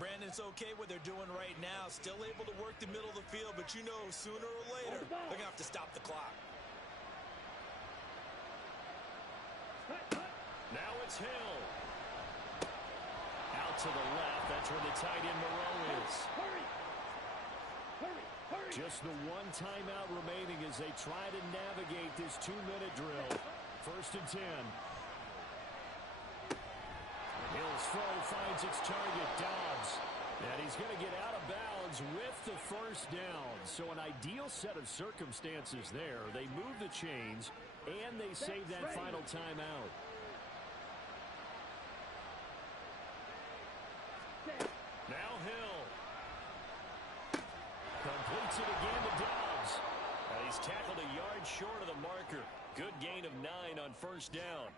Brandon, it's okay what they're doing right now. Still able to work the middle of the field, but you know sooner or later they're going to have to stop the clock. Now it's Hill. Out to the left. That's where the tight end Moreau is. Just the one timeout remaining as they try to navigate this 2-minute drill. 1st and 10. Hill's throw finds its target, Dobbs. And he's going to get out of bounds with the first down. So an ideal set of circumstances there. They move the chains, and they save that final timeout. Now Hill. Completes it again to Dobbs. He's tackled a yard short of the marker. Good gain of 9 on first down.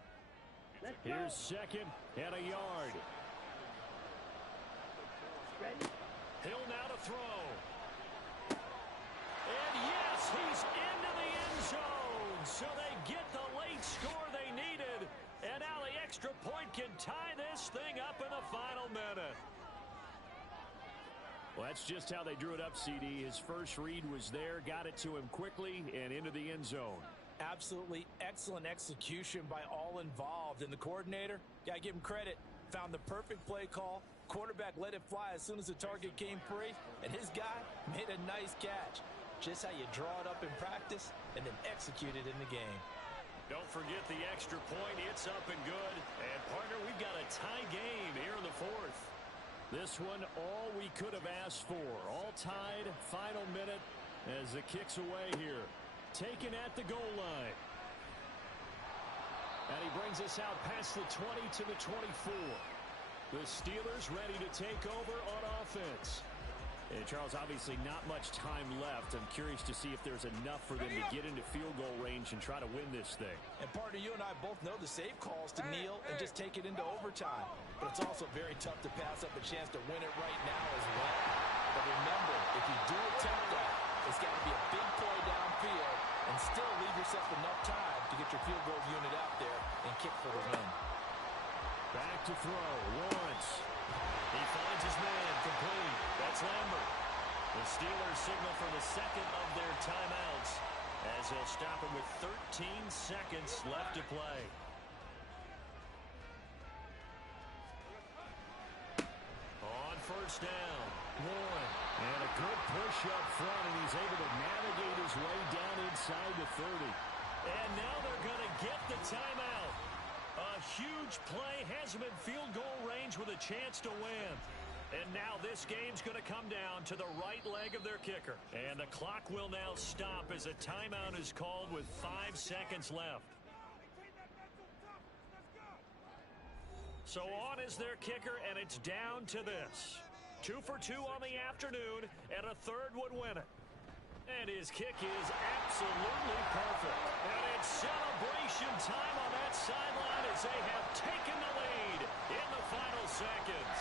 Here's 2nd and a yard. Hill now to throw. And yes, he's into the end zone. So they get the late score they needed. And now the extra point can tie this thing up in the final minute. Well, that's just how they drew it up, CD. His first read was there, got it to him quickly, and into the end zone. Absolutely excellent execution by all involved. And the coordinator, got to give him credit, found the perfect play call. Quarterback let it fly as soon as the target came free, and his guy made a nice catch. Just how you draw it up in practice and then execute it in the game. Don't forget the extra point. It's up and good. And, partner, we've got a tie game here in the fourth. This one, all we could have asked for. All tied, final minute as the kick's away here. Taken at the goal line. And he brings us out past the 20 to the 24. The Steelers ready to take over on offense. And, Charles, obviously not much time left. I'm curious to see if there's enough for them to get into field goal range and try to win this thing. And, partner, you and I both know the safe calls to kneel and just take it into overtime. But it's also very tough to pass up a chance to win it right now as well. But remember, if you do attempt that, it's got to be a big play downfield and still leave yourself enough time to get your field goal unit out there and kick for the win. Back to throw. Lawrence. He finds his man complete. That's Lambert. The Steelers signal for the second of their timeouts as he'll stop him with 13 seconds left to play. On first down, Warren. And a good push up front, and he's able to navigate his way down inside the 30. And now they're going to get the timeout. A huge play has him in field goal range with a chance to win. And now this game's going to come down to the right leg of their kicker. And the clock will now stop as a timeout is called with 5 seconds left. So on is their kicker, and it's down to this. 2 for 2 on the afternoon, and a third would win it. And his kick is absolutely perfect. And it's celebration time on that sideline as they have taken the lead in the final seconds.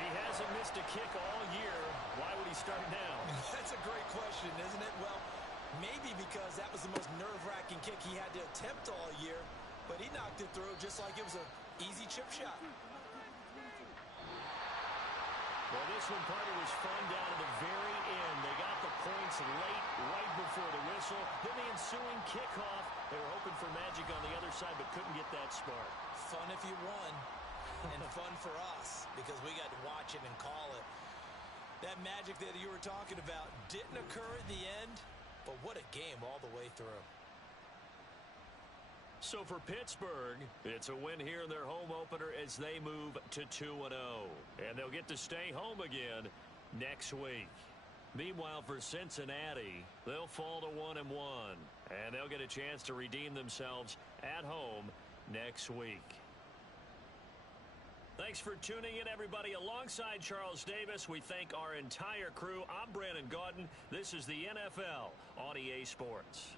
He hasn't missed a kick all year. Why would he start now? That's a great question, isn't it? Well, maybe because that was the most nerve-wracking kick he had to attempt all year, but he knocked it through just like it was an easy chip shot. Well, this one, partner, was fun down to the very end. They got the points late, right before the whistle. Then the ensuing kickoff. They were hoping for magic on the other side, but couldn't get that spark. Fun if you won, and fun for us, because we got to watch it and call it. That magic that you were talking about didn't occur at the end, but what a game all the way through. So for Pittsburgh, it's a win here in their home opener as they move to 2-0. And they'll get to stay home again next week. Meanwhile, for Cincinnati, they'll fall to 1-1. And they'll get a chance to redeem themselves at home next week. Thanks for tuning in, everybody. Alongside Charles Davis, we thank our entire crew. I'm Brandon Gaudin. This is the NFL on EA Sports.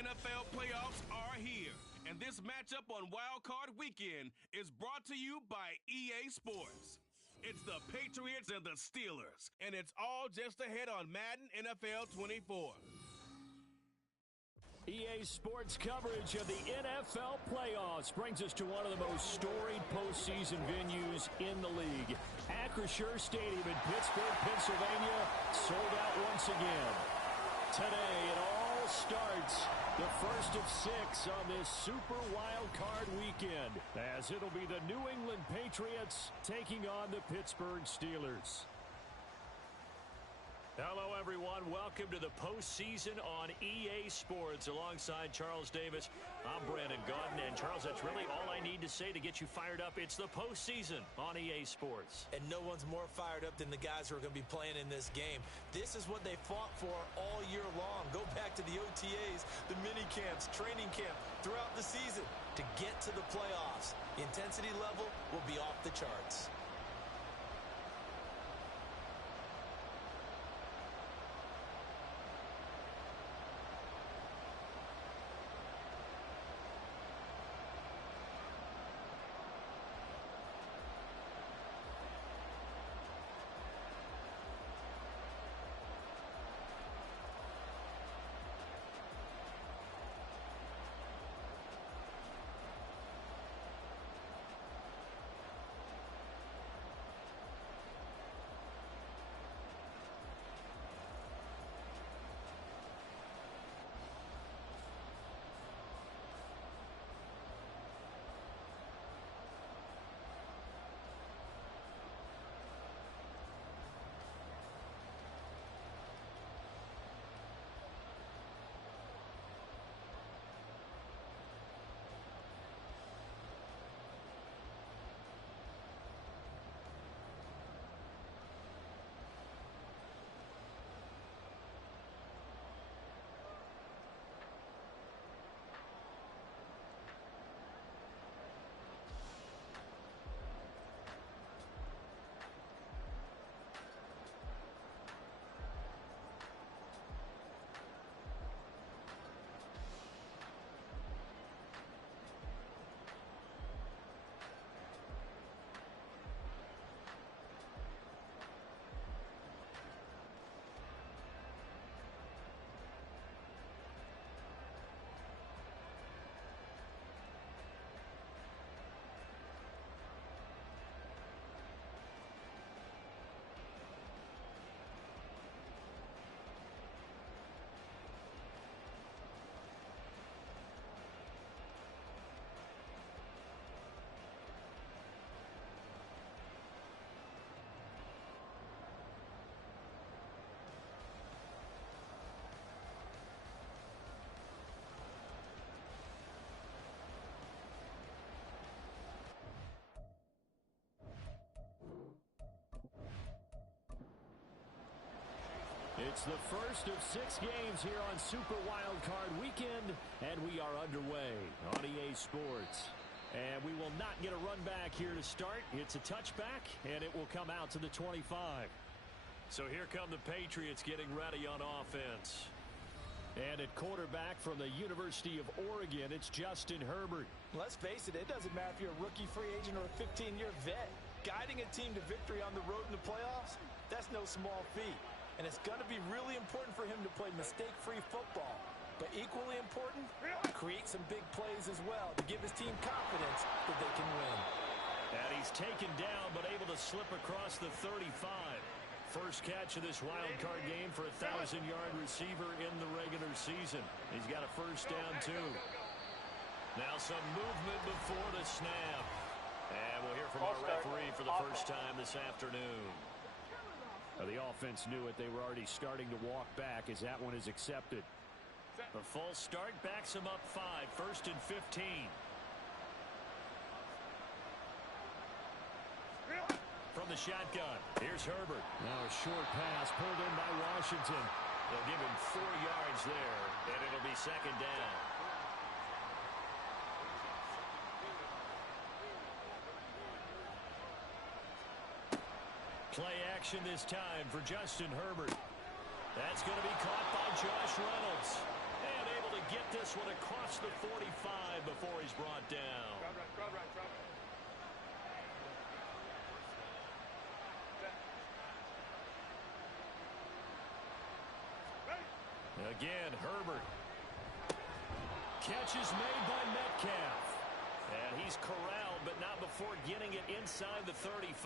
NFL playoffs are here, and this matchup on Wild Card Weekend is brought to you by EA Sports. It's the Patriots and the Steelers, and it's all just ahead on Madden NFL 24. EA Sports coverage of the NFL playoffs brings us to one of the most storied postseason venues in the league. Acrisure Stadium in Pittsburgh, Pennsylvania, sold out once again. Today it all starts, the first of 6 on this Super Wild Card weekend, as it'll be the New England Patriots taking on the Pittsburgh Steelers. Hello, everyone. Welcome to the postseason on EA Sports. Alongside Charles Davis, I'm Brandon Gaudin. And, Charles, that's really all I need to say to get you fired up. It's the postseason on EA Sports. And no one's more fired up than the guys who are going to be playing in this game. This is what they fought for all year long. Go back to the OTAs, the mini camps, training camp, throughout the season to get to the playoffs. The intensity level will be off the charts. It's the first of 6 games here on Super Wild Card Weekend, and we are underway on EA Sports. And we will not get a run back here to start. It's a touchback, and it will come out to the 25. So here come the Patriots getting ready on offense. And at quarterback from the University of Oregon, it's Justin Herbert. Let's face it, it doesn't matter if you're a rookie free agent or a 15-year vet. Guiding a team to victory on the road in the playoffs, that's no small feat. And it's going to be really important for him to play mistake-free football. But equally important, create some big plays as well to give his team confidence that they can win. And he's taken down but able to slip across the 35. First catch of this wild card game for a 1,000-yard receiver in the regular season. He's got a first down, too. Now some movement before the snap. And we'll hear from our referee for the first time this afternoon. The offense knew it. They were already starting to walk back as that one is accepted. The full start backs him up 5, first and 15. From the shotgun, here's Herbert. Now a short pass pulled in by Washington. They'll give him 4 yards there, and it'll be second down. Play action this time for Justin Herbert. That's going to be caught by Josh Reynolds. And able to get this one across the 45 before he's brought down. Crowd right. Again, Herbert. Catch is made by Metcalf. And he's corralled, but not before getting it inside the 35.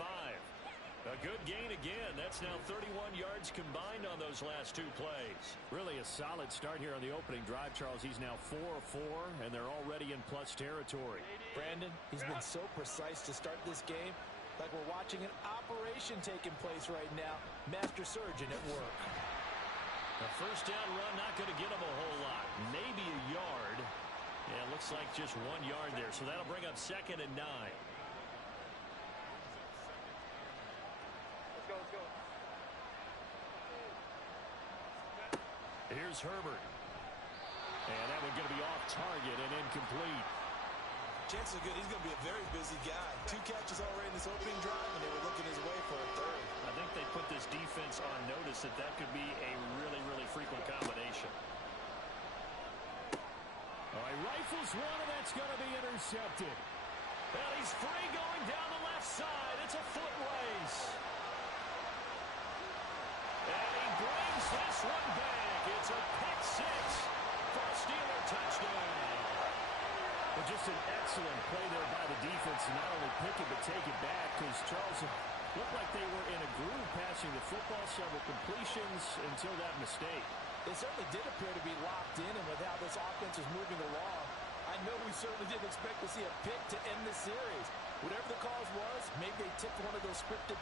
A good gain again. That's now 31 yards combined on those last two plays. Really a solid start here on the opening drive, Charles. He's now 4 of 4, and they're already in plus territory. Brandon, he's been so precise to start this game, like we're watching an operation taking place right now. Master surgeon at work. A first down run, not going to get him a whole lot. Maybe a yard. Yeah, it looks like just 1 yard there. So that'll bring up 2nd and 9. Let's go. Here's Herbert. And that one going to be off target and incomplete. Chances are good he's going to be a very busy guy. 2 catches already in this opening drive, and they were looking his way for a third. I think they put this defense on notice that that could be a really, really frequent combination. All right, rifles one, and that's going to be intercepted. Well, he's free going down the left side. It's a foot race. And he brings this one back. It's a pick six for a Steeler touchdown. But just an excellent play there by the defense to not only pick it but take it back, because Charles looked like they were in a groove passing the football, several completions until that mistake. They certainly did appear to be locked in, and with how this offense was moving along, I know we certainly didn't expect to see a pick to end this series. Whatever the cause was, maybe they tipped one of those scripted.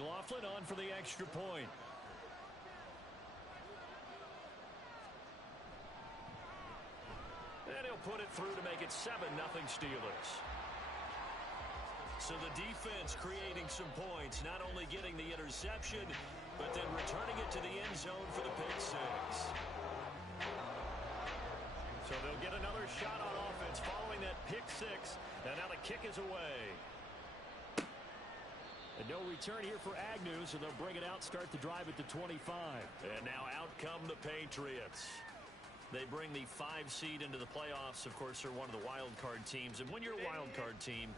McLaughlin on for the extra point. And he'll put it through to make it 7-0 Steelers. So the defense creating some points, not only getting the interception, but then returning it to the end zone for the pick six. So they'll get another shot on offense following that pick six, and now the kick is away. And no return here for Agnew, so they'll bring it out, start the drive at the 25. And now out come the Patriots. They bring the 5 seed into the playoffs. Of course, they're one of the wild card teams. And when you're a wild card team,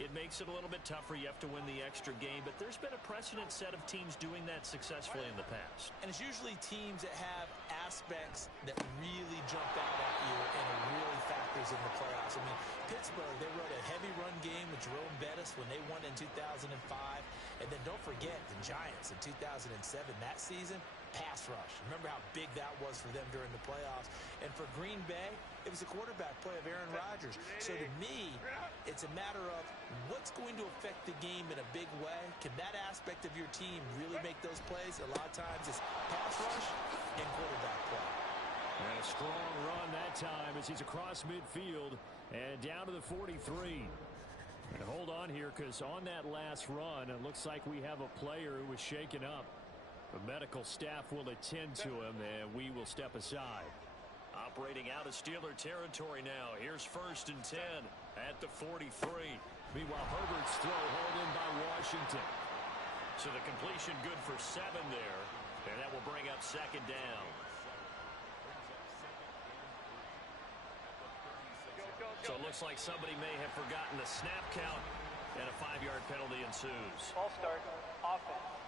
it makes it a little bit tougher. You have to win the extra game. But there's been a precedent set of teams doing that successfully in the past. And it's usually teams that have aspects that really jump out at you and it really factors in the playoffs. I mean, Pittsburgh, they rode a heavy run game with Jerome Bettis when they won in 2005. And then don't forget the Giants in 2007, that season. Pass rush. Remember how big that was for them during the playoffs. And for Green Bay, it was a quarterback play of Aaron Rodgers. So to me, it's a matter of what's going to affect the game in a big way. Can that aspect of your team really make those plays? A lot of times it's pass rush and quarterback play. And a strong run that time as he's across midfield and down to the 43. And hold on here, because on that last run, it looks like we have a player who was shaken up. The medical staff will attend to him, and we will step aside. Operating out of Steeler territory now. Here's 1st and 10 at the 43. Meanwhile, Herbert's throw hauled in by Washington. So the completion good for 7 there, and that will bring up 2nd down. So it looks like somebody may have forgotten the snap count, and a 5-yard penalty ensues. Ball start. Offense.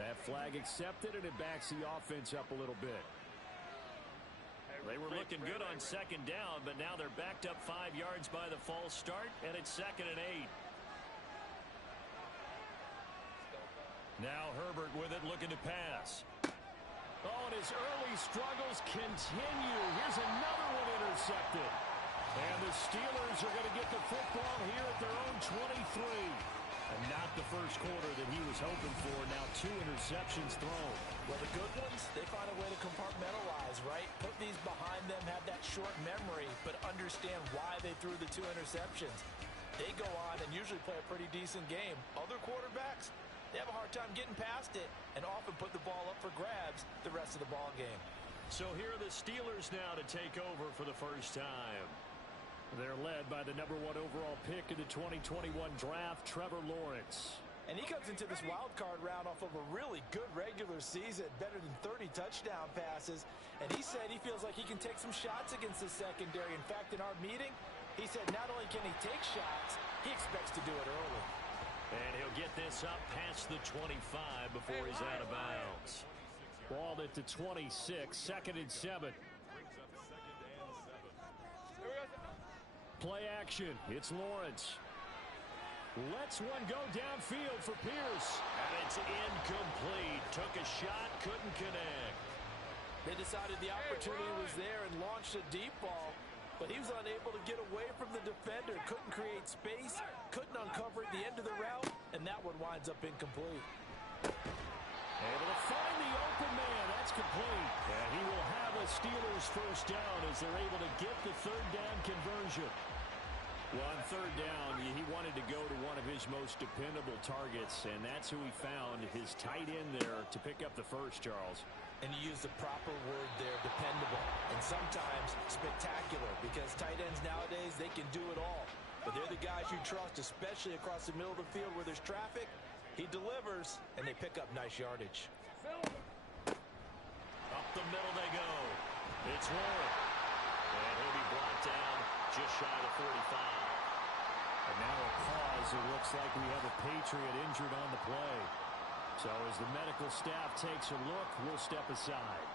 That flag accepted, and it backs the offense up a little bit. They were looking good on 2nd down, but now they're backed up 5 yards by the false start, and it's 2nd and 8. Now Herbert with it, looking to pass. Oh, and his early struggles continue. Here's another one intercepted. And the Steelers are going to get the football here at their own 23. And not the first quarter that he was hoping for. Now 2 interceptions thrown. Well, the good ones, they find a way to compartmentalize, right? Put these behind them, have that short memory, but understand why they threw the 2 interceptions. They go on and usually play a pretty decent game. Other quarterbacks, they have a hard time getting past it and often put the ball up for grabs the rest of the ball game. So here are the Steelers now to take over for the first time. They're led by the #1 overall pick in the 2021 draft, Trevor Lawrence. And he comes into this wild card round off of a really good regular season, better than 30 touchdown passes. And he said he feels like he can take some shots against the secondary. In fact, in our meeting, he said not only can he take shots, he expects to do it early. And he'll get this up past the 25 before he's out of bounds. Ball at the 26, 2nd and 7. Play action. It's Lawrence. Lets one go downfield for Pierce. And it's incomplete. Took a shot, couldn't connect. They decided the opportunity was there and launched a deep ball, but he was unable to get away from the defender. Couldn't create space, couldn't uncover at the end of the route, and that one winds up incomplete. Able to find the open man. That's complete. And he will have a Steelers first down as they're able to get the 3rd down conversion. Well, on 3rd down, he wanted to go to one of his most dependable targets, and that's who he found, his tight end there, to pick up the first, Charles. And you use the proper word there, dependable, and sometimes spectacular, because tight ends nowadays, they can do it all. But they're the guys you trust, especially across the middle of the field where there's traffic. He delivers, and they pick up nice yardage. Up the middle they go. It's Warren. And he'll be brought down just shy of the 45. And now a pause. It looks like we have a Patriot injured on the play. So as the medical staff takes a look, we'll step aside.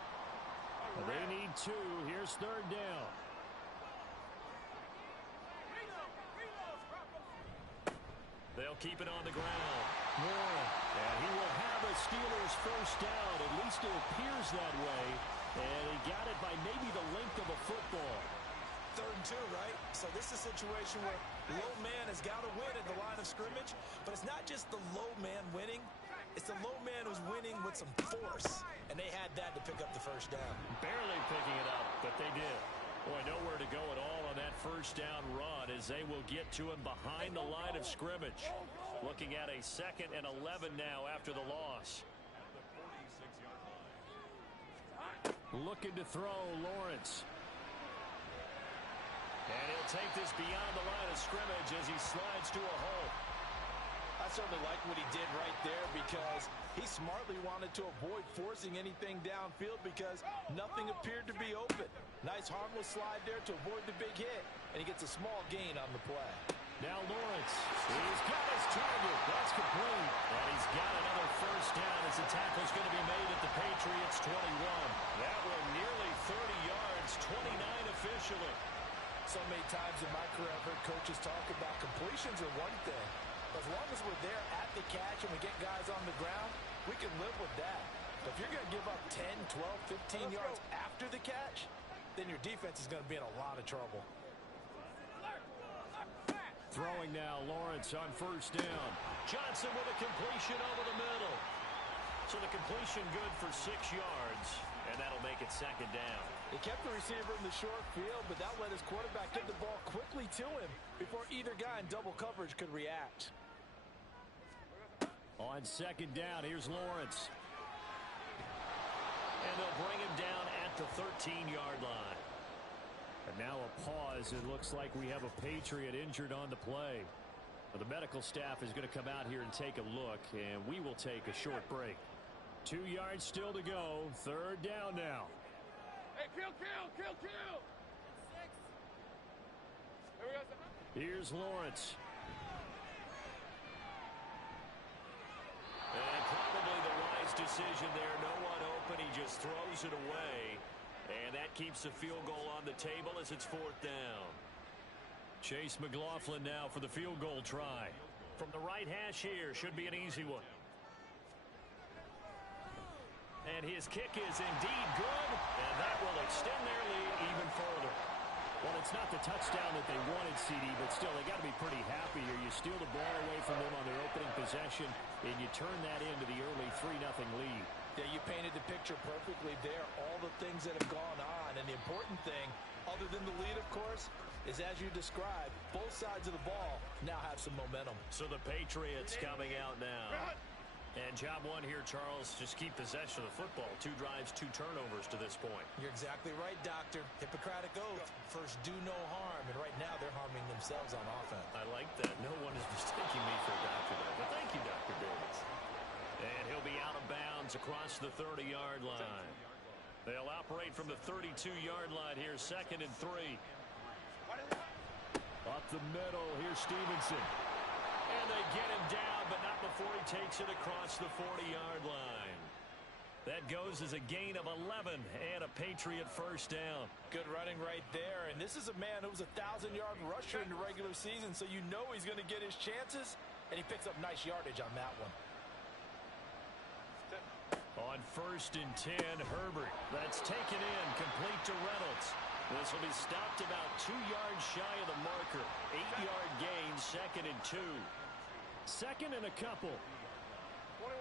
They need 2. Here's 3rd down. They'll keep it on the ground. Warren. And he will have a Steelers first down. At least it appears that way. And he got it by maybe the length of a football. 3rd and 2, right? So this is a situation where low man has got to win at the line of scrimmage. But it's not just the low man winning. It's the low man who's winning with some force. And they had that to pick up the first down. Barely picking it up, but they did. Boy, nowhere to go at all on that first down run as they will get to him behind the line of scrimmage. Looking at a 2nd and 11 now after the loss. Looking to throw, Lawrence. And he'll take this beyond the line of scrimmage as he slides to a hole. I certainly like what he did right there because he smartly wanted to avoid forcing anything downfield because nothing appeared to be open. Nice harmless slide there to avoid the big hit, and he gets a small gain on the play. Now Lawrence, he's got his target. That's complete. And he's got another first down as the tackle's going to be made at the Patriots' 21. That one nearly 30 yards, 29 officially. So many times in my career I've heard coaches talk about completions are one thing. As long as we're there at the catch and we get guys on the ground, we can live with that. But if you're going to give up 10, 12, 15 yards after the catch, then your defense is going to be in a lot of trouble. Throwing now, Lawrence on first down. Johnson with a completion over the middle. So the completion good for 6 yards, and that'll make it 2nd down. He kept the receiver in the short field, but that let his quarterback get the ball quickly to him before either guy in double coverage could react. On 2nd down, here's Lawrence. And they'll bring him down at the 13-yard line. And now a pause. It looks like we have a Patriot injured on the play. Well, the medical staff is going to come out here and take a look, and we will take a short break. 2 yards still to go. 3rd down now. Hey, kill! Here's Lawrence. And probably the wise decision there. No one open. He just throws it away. And that keeps the field goal on the table as it's 4th down. Chase McLaughlin now for the field goal try. From the right hash here. Should be an easy one. And his kick is indeed good. And that will extend their lead even further. Well, it's not the touchdown that they wanted, CD, but still, they got to be pretty happy here. You steal the ball away from them on their opening possession, and you turn that into the early 3-0 lead. Yeah, you painted the picture perfectly there. All the things that have gone on, and the important thing, other than the lead, of course, is as you described, both sides of the ball now have some momentum. So the Patriots coming out now. And job one here, Charles, just keep possession of the football. 2 drives, 2 turnovers to this point. You're exactly right, Doctor. Hippocratic oath. First, do no harm. And right now, they're harming themselves on offense. I like that. No one is mistaking me for a doctor there. But thank you, Dr. Davis. And he'll be out of bounds across the 30-yard line. They'll operate from the 32-yard line here, 2nd and 3. Up the middle, here's Stevenson. And they get him down, but not before he takes it across the 40-yard line. That goes as a gain of 11 and a Patriot first down. Good running right there. And this is a man who was a 1,000-yard rusher in the regular season, so you know he's going to get his chances, and he picks up nice yardage on that one. On 1st and 10, Herbert. That's taken in, complete to Reynolds. This will be stopped about 2 yards shy of the marker. 8-yard gain, 2nd and 2. 2nd and a couple. 21.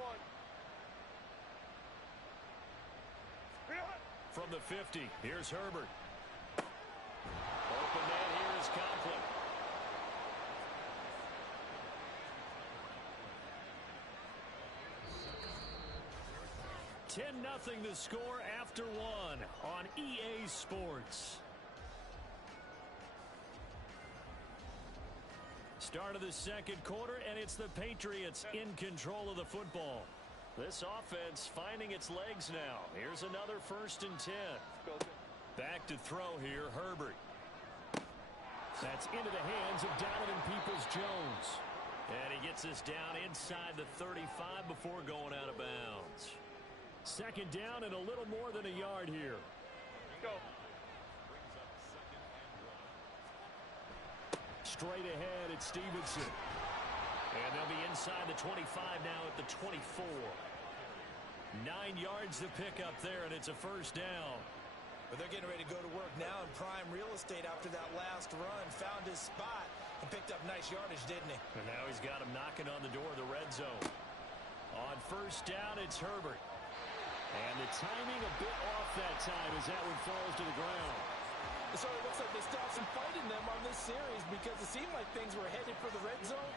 From the 50, here's Herbert. Open man here is Conklin. $10-0 the score after 1 on EA Sports. Start of the 2nd quarter, and it's the Patriots in control of the football. This offense finding its legs now. Here's another 1st and 10. Back to throw here, Herbert. That's into the hands of Donovan Peoples-Jones. And he gets this down inside the 35 before going out of bounds. 2nd down and a little more than a yard here. Go. Straight ahead, it's Stevenson. And they'll be inside the 25 now at the 24. 9 yards to pick up there, and it's a first down. But they're getting ready to go to work now in prime real estate after that last run. Found his spot and picked up nice yardage, didn't he? And now he's got him knocking on the door of the red zone. On 1st down, it's Herbert. And the timing a bit off that time as that one falls to the ground. So it looks like they still have some fight in them on this series because it seemed like things were headed for the red zone.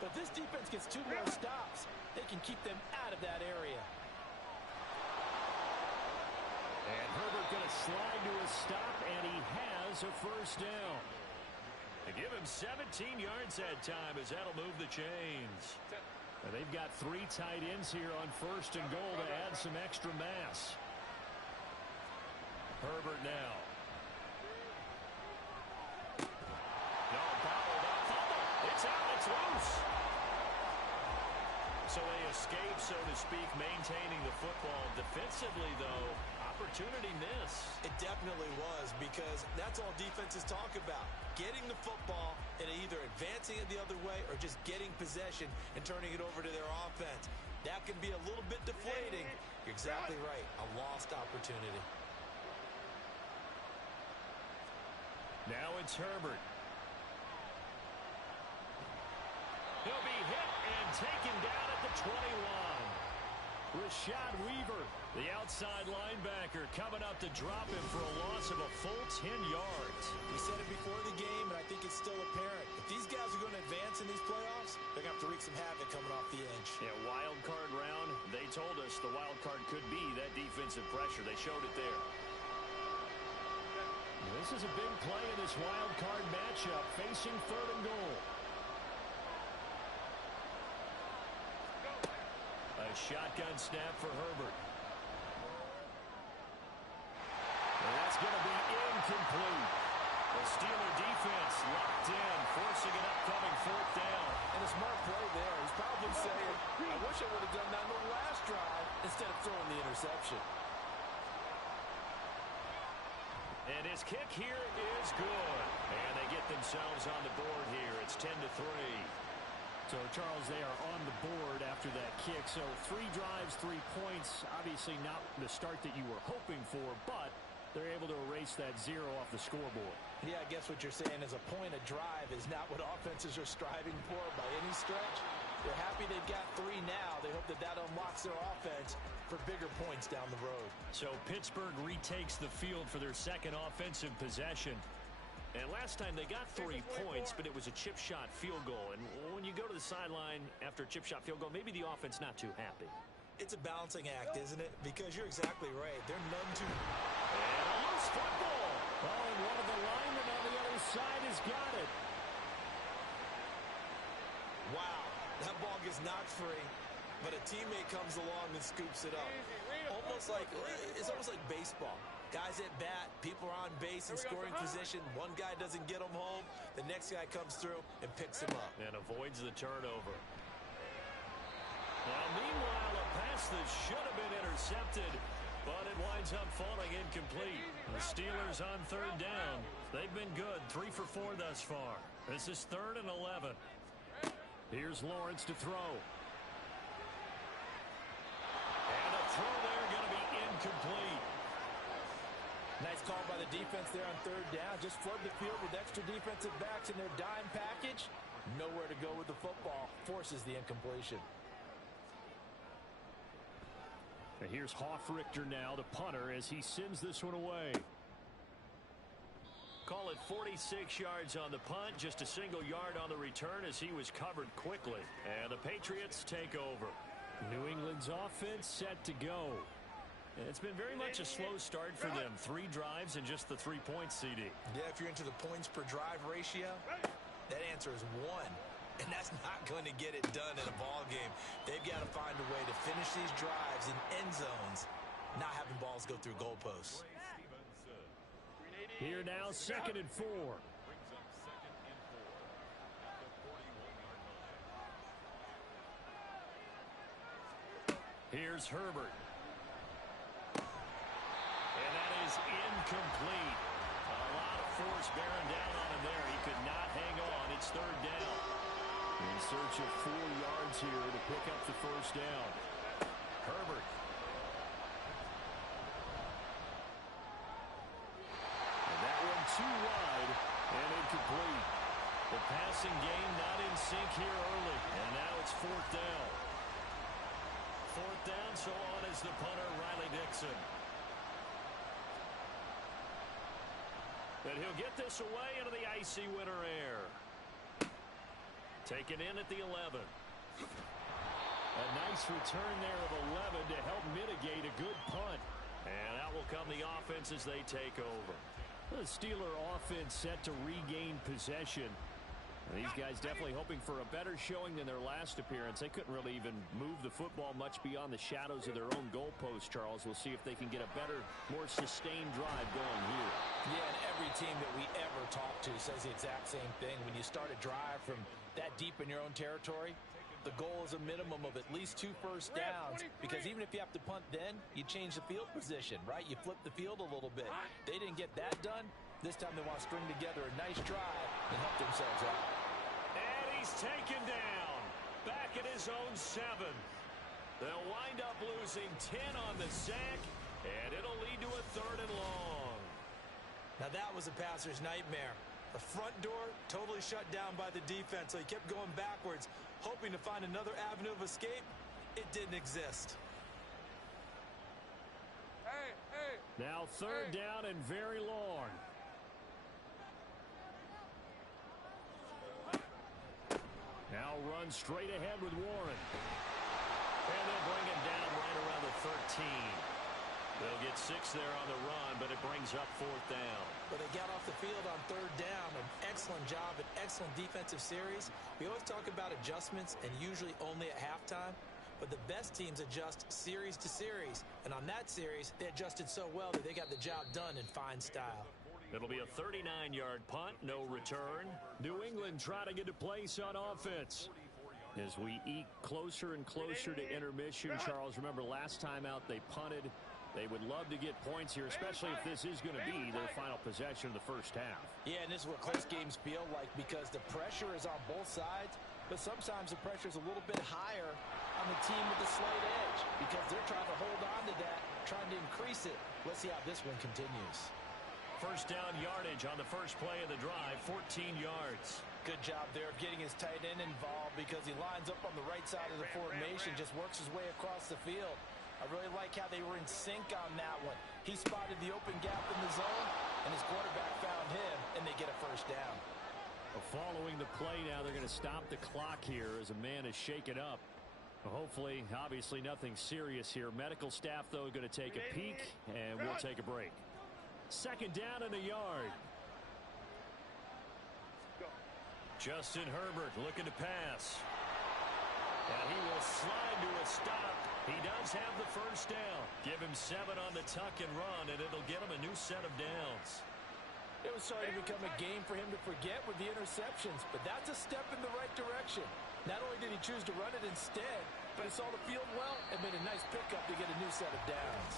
But this defense gets 2 more stops. They can keep them out of that area. And Herbert going to slide to a stop, and he has a first down. They give him 17 yards that time as that'll move the chains. And they've got 3 tight ends here on first and goal to add some extra mass. Herbert now. No, bobbled up. Fumble. It's out. It's loose. So they escape, so to speak, maintaining the football. Defensively, though, opportunity miss. It definitely was, because that's all defenses talk about. Getting the football and either advancing it the other way or just getting possession and turning it over to their offense. That can be a little bit deflating. You're exactly right. A lost opportunity. Now it's Herbert. He'll be hit and taken down at the 21. Rashad Weaver, the outside linebacker, coming up to drop him for a loss of a full 10 yards. We said it before the game, and I think it's still apparent. If these guys are going to advance in these playoffs, they're going to have to wreak some havoc coming off the edge. Yeah, wild card round. They told us the wild card could be that defensive pressure. They showed it there. This is a big play in this wild card matchup, facing 3rd and goal. A shotgun snap for Herbert. And that's going to be incomplete. The Steeler defense locked in, forcing an upcoming 4th down. And a smart play there. He's probably saying, I wish I would have done that on the last drive instead of throwing the interception. And his kick here is good. And they get themselves on the board here. It's 10-3. So, Charles, they are on the board after that kick. So 3 drives, 3 points. Obviously not the start that you were hoping for, but they're able to erase that 0 off the scoreboard. Yeah, I guess what you're saying is a point a drive is not what offenses are striving for by any stretch. They're happy they've got 3 now. They hope that that unlocks their offense for bigger points down the road. So Pittsburgh retakes the field for their 2nd offensive possession. And last time they got 3 points, but it was a chip shot field goal. And when you go to the sideline after a chip shot field goal, maybe the offense not too happy. It's a balancing act, isn't it? Because you're exactly right. They're none too... And a loose football. Oh, and one of the linemen on the other side has got it. Wow, that ball gets knocked free, but a teammate comes along and scoops it up. It's almost like baseball. Guys at bat, people are on base in scoring position. One guy doesn't get him home. The next guy comes through and picks him up. And avoids the turnover. Now, meanwhile, a pass that should have been intercepted, but it winds up falling incomplete. The Steelers on 3rd down. They've been good, 3 for 4 thus far. This is 3rd and 11. Here's Lawrence to throw. And a throw there going to be incomplete. Nice call by the defense there on 3rd down. Just flood the field with extra defensive backs in their dime package. Nowhere to go with the football. Forces the incompletion. And here's Hoffrichter now, the punter, as he sends this one away. Call it 46 yards on the punt, just a single yard on the return as he was covered quickly. And the Patriots take over. New England's offense set to go. And it's been very much a slow start for them. 3 drives and just the 3 points, CD. Yeah, if you're into the points per drive ratio, that answer is 1. And that's not going to get it done in a ball game. They've got to find a way to finish these drives in end zones, not having balls go through goalposts. Here now, 2nd and 4. Here's Herbert. And that is incomplete. A lot of force bearing down on him there. He could not hang on. It's 3rd down. In search of 4 yards here to pick up the first down. Herbert. And that one too wide and incomplete. The passing game not in sync here early. And now it's 4th down. 4th down, so on is the punter, Riley Dixon. And he'll get this away into the icy winter air. Taken in at the 11. A nice return there of 11 to help mitigate a good punt. And that will come the offense as they take over. The Steeler offense set to regain possession. And these guys definitely hoping for a better showing than their last appearance. They couldn't really even move the football much beyond the shadows of their own goalpost, Charles. We'll see if they can get a better, more sustained drive going here. Yeah, and every team that we ever talk to says the exact same thing. When you start a drive from that deep in your own territory, the goal is a minimum of at least 2 first downs, because even if you have to punt then, you change the field position, right? You flip the field a little bit. They didn't get that done. This time they want to string together a nice drive and help themselves out. And he's taken down. Back at his own 7. They'll wind up losing 10 on the sack, and it'll lead to a 3rd and long. Now that was a passer's nightmare. The front door totally shut down by the defense, so he kept going backwards, hoping to find another avenue of escape. It didn't exist. Now 3rd down and very long. Now run straight ahead with Warren. And they'll bring him down right around the 13. They'll get 6 there on the run, but it brings up 4th down. But they got off the field on 3rd down. An excellent job, an excellent defensive series. We always talk about adjustments, and usually only at halftime. But the best teams adjust series to series. And on that series, they adjusted so well that they got the job done in fine style. It'll be a 39-yard punt, no return. New England trying to get a place on offense. As we eke closer and closer to intermission, Charles, remember last time out they punted. They would love to get points here, especially if this is going to be their final possession of the first half. Yeah, and this is what close games feel like, because the pressure is on both sides, but sometimes the pressure is a little bit higher on the team with the slight edge, because they're trying to hold on to that, trying to increase it. Let's see how this one continues. First down yardage on the first play of the drive, 14 yards. Good job there of getting his tight end involved, because he lines up on the right side of the formation, just works his way across the field. I really like how they were in sync on that one. He spotted the open gap in the zone, and his quarterback found him, and they get a first down. Following the play now, they're going to stop the clock here as a man is shaken up. Hopefully, obviously nothing serious here. Medical staff, though, going to take a peek, and we'll take a break. 2nd down and a yard. Justin Herbert looking to pass. And he will slide to a stop. He does have the first down. Give him 7 on the tuck and run, and it'll get him a new set of downs. It was starting to become a game for him to forget with the interceptions, but that's a step in the right direction. Not only did he choose to run it instead, but he saw the field well and made a nice pickup to get a new set of downs.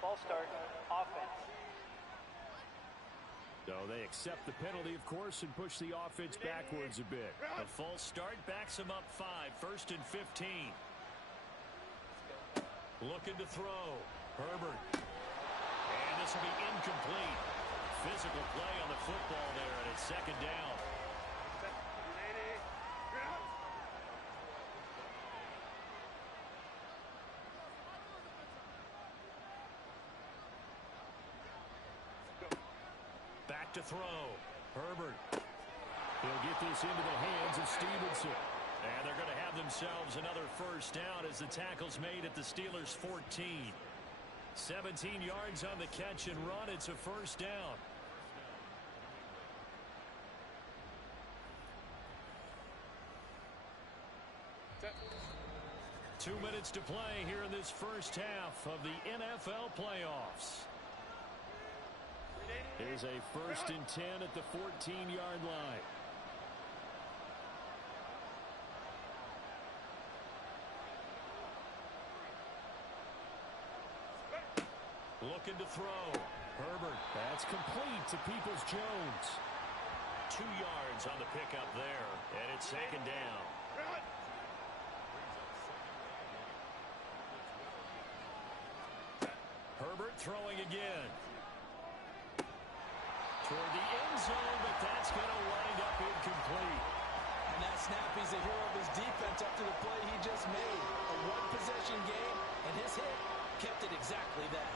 Ball start, offense. So they accept the penalty, of course, and push the offense backwards a bit. A false start backs him up 5, 1st and 15. Looking to throw. Herbert. And this will be incomplete. Physical play on the football there, and it's 2nd down. Back to throw. Herbert. He'll get this into the hands of Stevenson. And they're going to have themselves another first down as the tackle's made at the Steelers' 14. 17 yards on the catch and run. It's a first down. Two minutes to play here in this first half of the NFL playoffs. It is a 1st and 10 at the 14-yard line. Looking to throw. Herbert. That's complete to Peoples-Jones. 2 yards on the pickup there, and it's 2nd down. Herbert throwing again. Toward the end zone, but that's going to wind up incomplete. And that snap, he's a hero of his defense up to the play he just made. A one-possession game, and his hit kept it exactly that.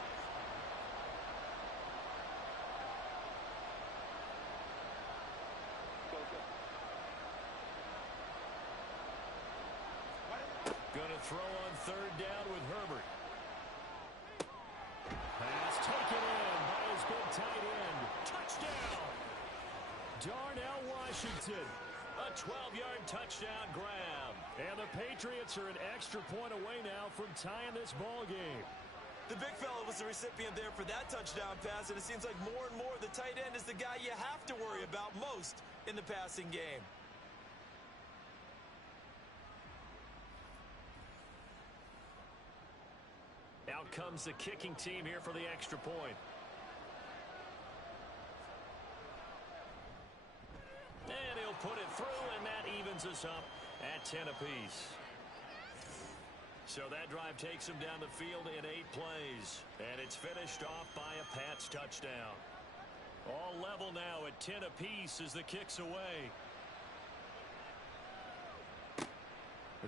They'll throw on third down with Herbert. Pass taken in by his big tight end. Touchdown! Darnell Washington. A 12-yard touchdown grab. And the Patriots are an extra point away now from tying this ball game. The big fella was the recipient there for that touchdown pass, and it seems like more and more the tight end is the guy you have to worry about most in the passing game. Out comes the kicking team here for the extra point. And he'll put it through, and that evens us up at 10 apiece. So that drive takes him down the field in 8 plays. And it's finished off by a Pats touchdown. All level now at 10 apiece as the kick's away.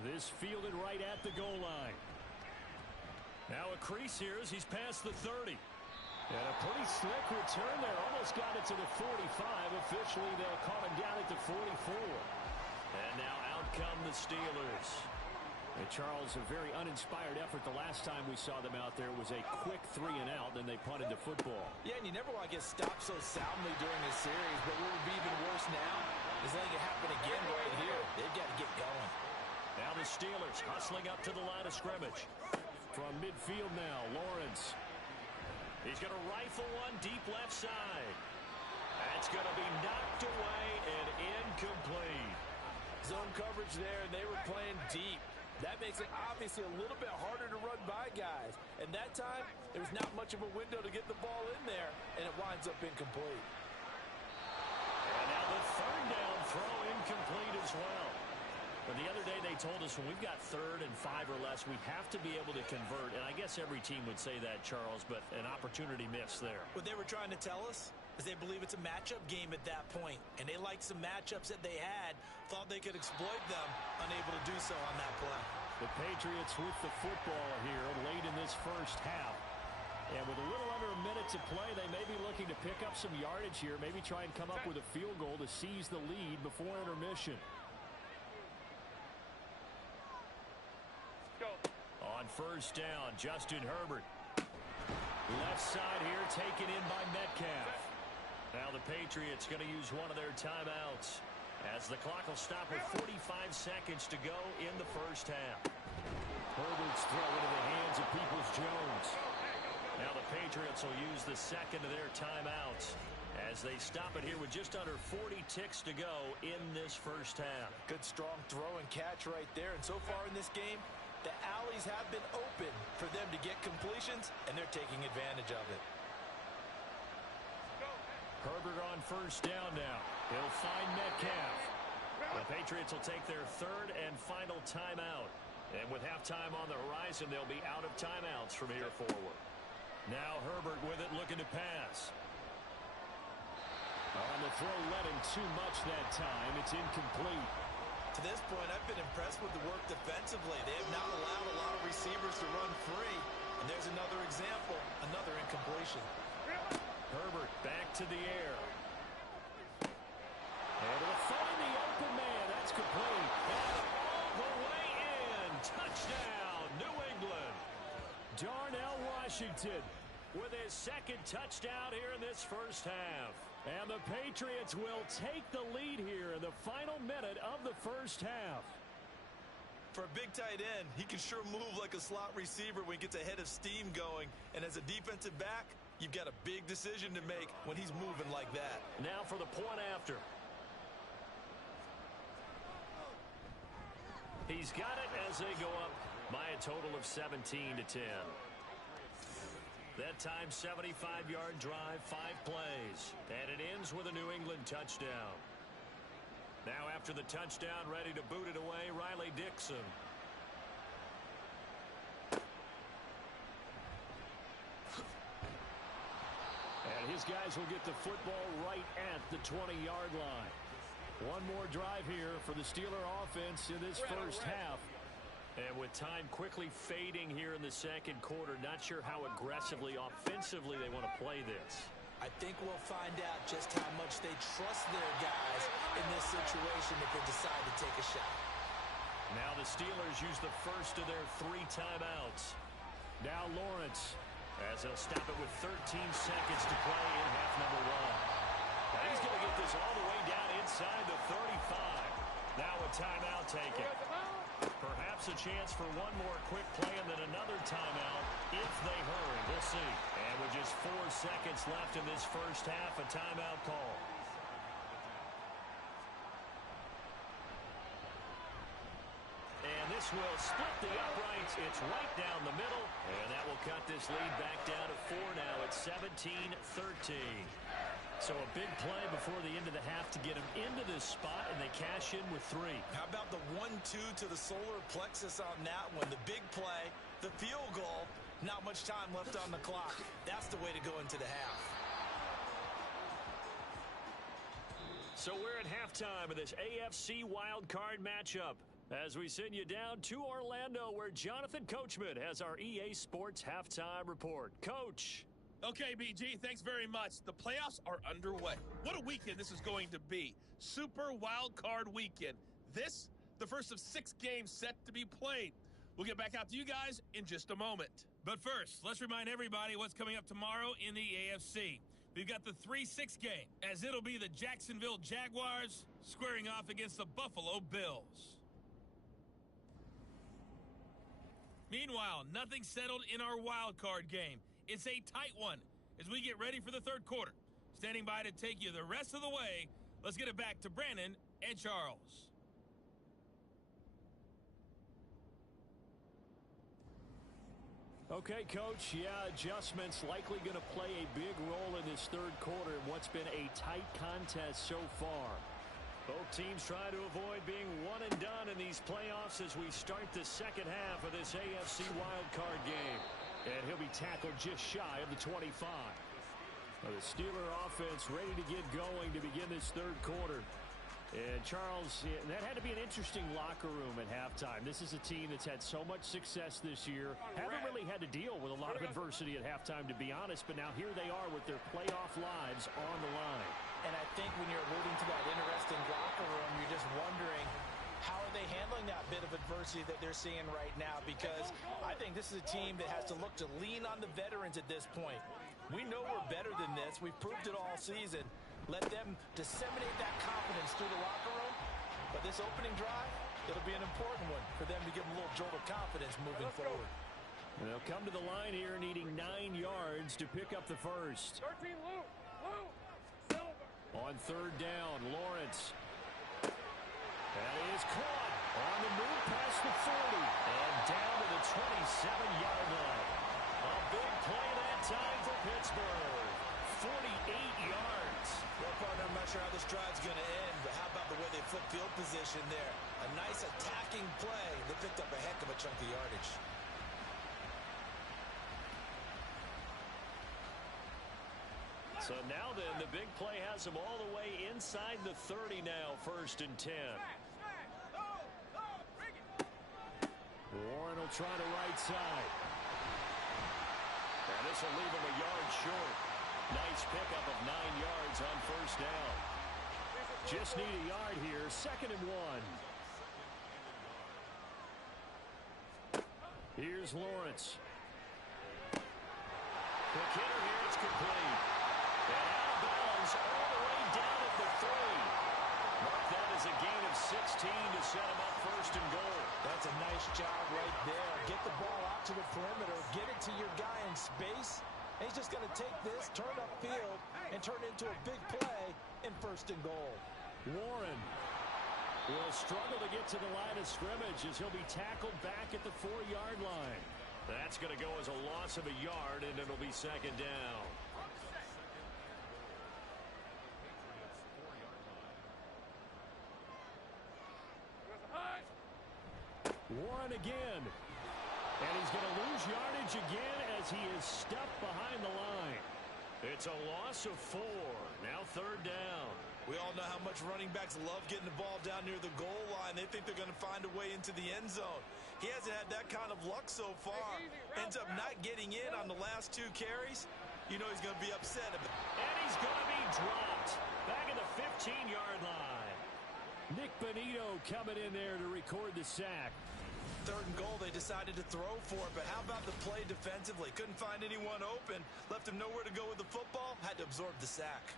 This fielded right at the goal line. Now a crease here as he's past the 30. And a pretty slick return there. Almost got it to the 45. Officially, they'll call him down at the 44. And now out come the Steelers. And Charles, a very uninspired effort the last time we saw them out there was a quick 3-and-out, then they punted the football. Yeah, and you never want to get stopped so soundly during this series, but what would be even worse now is letting it happen again right here. They've got to get going. Now the Steelers hustling up to the line of scrimmage. From midfield now, Lawrence. He's going to rifle one deep left side. That's going to be knocked away and incomplete. Zone coverage there, and they were playing deep. That makes it obviously a little bit harder to run by guys. And that time, there's not much of a window to get the ball in there, and it winds up incomplete. And now the third down throw incomplete as well. But the other day they told us when we've got 3rd and 5 or less, we have to be able to convert. And I guess every team would say that, Charles, but an opportunity missed there. What they were trying to tell us is they believe it's a matchup game at that point. And they liked some matchups that they had, thought they could exploit them, unable to do so on that play. The Patriots with the football here late in this first half. And with a little under a minute to play, they may be looking to pick up some yardage here, maybe try and come up with a field goal to seize the lead before intermission. On first down, Justin Herbert. Left side here taken in by Metcalf. Now the Patriots going to use one of their timeouts as the clock will stop with 45 seconds to go in the first half. Herbert's throw into the hands of Peoples-Jones. Now the Patriots will use the second of their timeouts as they stop it here with just under 40 ticks to go in this first half. Good strong throw and catch right there. And so far in this game, the alleys have been open for them to get completions, and they're taking advantage of it. Herbert on first down now. He'll find Metcalf. The Patriots will take their 3rd and final timeout. And with halftime on the horizon, they'll be out of timeouts from here forward. Now Herbert with it, looking to pass. On the throw, led him too much that time. It's incomplete. To this point, I've been impressed with the work defensively. They have not allowed a lot of receivers to run free. And there's another example, another incompletion. Herbert back to the air. And it'll find the open man. That's complete. And all the way in. Touchdown, New England. Darnell Washington with his 2nd touchdown here in this first half. And the Patriots will take the lead here in the final minute of the first half. For a big tight end, he can sure move like a slot receiver when he gets a head of steam going. And as a defensive back, you've got a big decision to make when he's moving like that. Now for the point after. He's got it as they go up by a total of 17-10. That time, 75-yard drive, 5 plays. And it ends with a New England touchdown. Now after the touchdown, ready to boot it away, Riley Dixon. And his guys will get the football right at the 20-yard line. One more drive here for the Steeler offense in this first half. And with time quickly fading here in the second quarter, not sure how aggressively, offensively they want to play this. I think we'll find out just how much they trust their guys in this situation if they decide to take a shot. Now the Steelers use the first of their 3 timeouts. Now Lawrence, as they'll stop it with 13 seconds to play in half number 1. Now he's going to get this all the way down inside the 35. Now a timeout taken. Perhaps a chance for one more quick play and then another timeout if they hurry. We'll see. And with just 4 seconds left in this first half, a timeout call. And this will split the uprights. It's right down the middle. And that will cut this lead back down to 4 now. It's 17-13. So a big play before the end of the half to get them into this spot, and they cash in with 3. How about the 1-2 to the solar plexus on that one? The big play, the field goal, not much time left on the clock. That's the way to go into the half. So we're at halftime of this AFC wildcard matchup as we send you down to Orlando, where Jonathan Coachman has our EA Sports halftime report. Coach. Okay, BG, thanks very much. The playoffs are underway. What a weekend this is going to be. Super Wild Card Weekend. This, the first of 6 games set to be played. We'll get back out to you guys in just a moment. But first, let's remind everybody what's coming up tomorrow in the AFC. We've got the 3-6 game, as it'll be the Jacksonville Jaguars squaring off against the Buffalo Bills. Meanwhile, nothing settled in our wild card game. It's a tight one as we get ready for the third quarter. Standing by to take you the rest of the way, let's get it back to Brandon and Charles. Okay, Coach, adjustments likely going to play a big role in this third quarter in what's been a tight contest so far. Both teams trying to avoid being one and done in these playoffs as we start the second half of this AFC wildcard game. And he'll be tackled just shy of the 25. The Steeler offense ready to get going to begin this third quarter. And Charles, that had to be an interesting locker room at halftime. This is a team that's had so much success this year. Haven't really had to deal with a lot of adversity at halftime, to be honest. But now here they are with their playoff lives on the line. And I think when you're alluding to that interesting locker room, you're just wondering, how are they handling that bit of adversity that they're seeing right now? Because I think this is a team that has to look to lean on the veterans at this point. We know we're better than this. We've proved it all season. Let them disseminate that confidence through the locker room. But this opening drive, it'll be an important one for them to give them a little jolt of confidence moving forward. And they'll come to the line here needing 9 yards to pick up the first. 13, Lou. On third down, Lawrence. That is caught on the move past the 40 and down to the 27-yard line. A big play that time for Pittsburgh. 48 yards. Well, partner, I'm not sure how this drive's going to end, but how about the way they flip field position there? A nice attacking play. They picked up a heck of a chunk of yardage. So now then, the big play has them all the way inside the 30 now, 1st and 10. Warren will try to right side. And this will leave him a yard short. Nice pickup of 9 yards on 1st down. Just need a yard here, 2nd and 1. Here's Lawrence. Quick hitter here, it's complete. And out of bounds all the way down at the 3. Mark that as a gain of 16 to set him up 1st and goal. That's a nice job right there. Get the ball out to the perimeter. Get it to your guy in space. And he's just going to take this, turn upfield, and turn it into a big play in 1st and goal. Warren will struggle to get to the line of scrimmage as he'll be tackled back at the 4-yard line. That's going to go as a loss of a yard, and it'll be 2nd down. Warren again. And he's going to lose yardage again as he is stuffed behind the line. It's a loss of 4. Now 3rd down. We all know how much running backs love getting the ball down near the goal line. They think they're going to find a way into the end zone. He hasn't had that kind of luck so far. Ends up not getting in on the last 2 carries. You know he's going to be upset. And he's going to be dropped back at the 15-yard line. Nick Bonito coming in there to record the sack. 3rd and goal, they decided to throw for it, but how about the play defensively? Couldn't find anyone open, left him nowhere to go with the football, had to absorb the sack.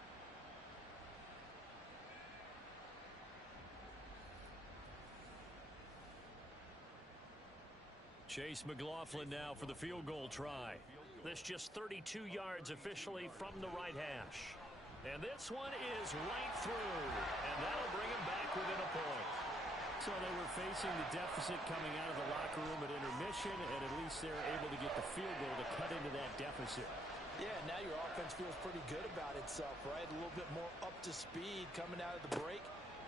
Chase McLaughlin now for the field goal try. This just 32 yards officially from the right hash. And this one is right through, and that'll bring him back within a point. So they were facing the deficit coming out of the locker room at intermission, and at least they're able to get the field goal to cut into that deficit. Yeah, now your offense feels pretty good about itself, right? A little bit more up to speed coming out of the break.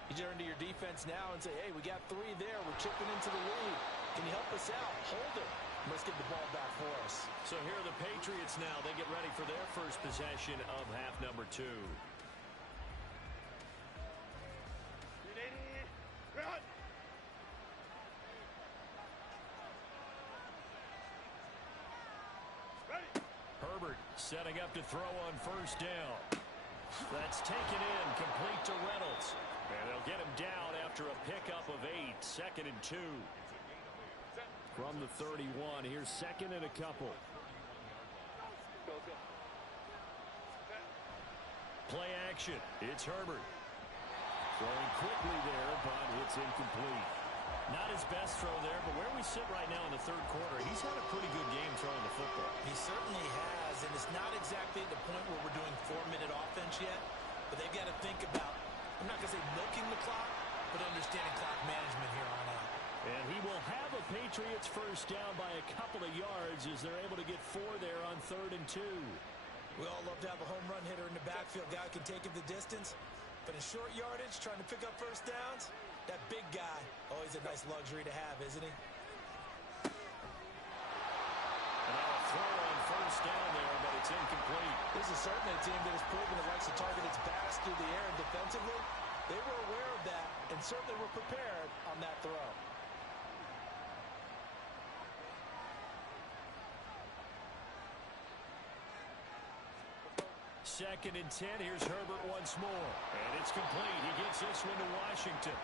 You turn to your defense now and say, hey, we got 3 there. We're chipping into the lead. Can you help us out? Hold it. Let's get the ball back for us. So here are the Patriots now. They get ready for their first possession of half number 2. Herbert setting up to throw on first down. That's taken in, complete to Reynolds. And they'll get him down after a pickup of 8, 2nd and 2. From the 31, here's 2nd and a couple. Play action, it's Herbert. Throwing quickly there, but it's incomplete. Not his best throw there, but where we sit right now in the 3rd quarter, he's had a pretty good game throwing the football. He certainly has, and it's not exactly at the point where we're doing 4-minute offense yet, but they've got to think about, I'm not going to say milking the clock, but understanding clock management here on out. And he will have a Patriots first down by a couple of yards as they're able to get 4 there on 3rd and 2. We all love to have a home run hitter in the backfield. Guy can take it the distance, but in short yardage, trying to pick up first downs, that big guy, always a nice luxury to have, isn't he? And now a throw on first down there, but it's incomplete. This is certainly a team that has proven it likes to target its backs through the air and defensively. They were aware of that and certainly were prepared on that throw. 2nd and 10. Here's Herbert once more. And it's complete. He gets this one to Washington.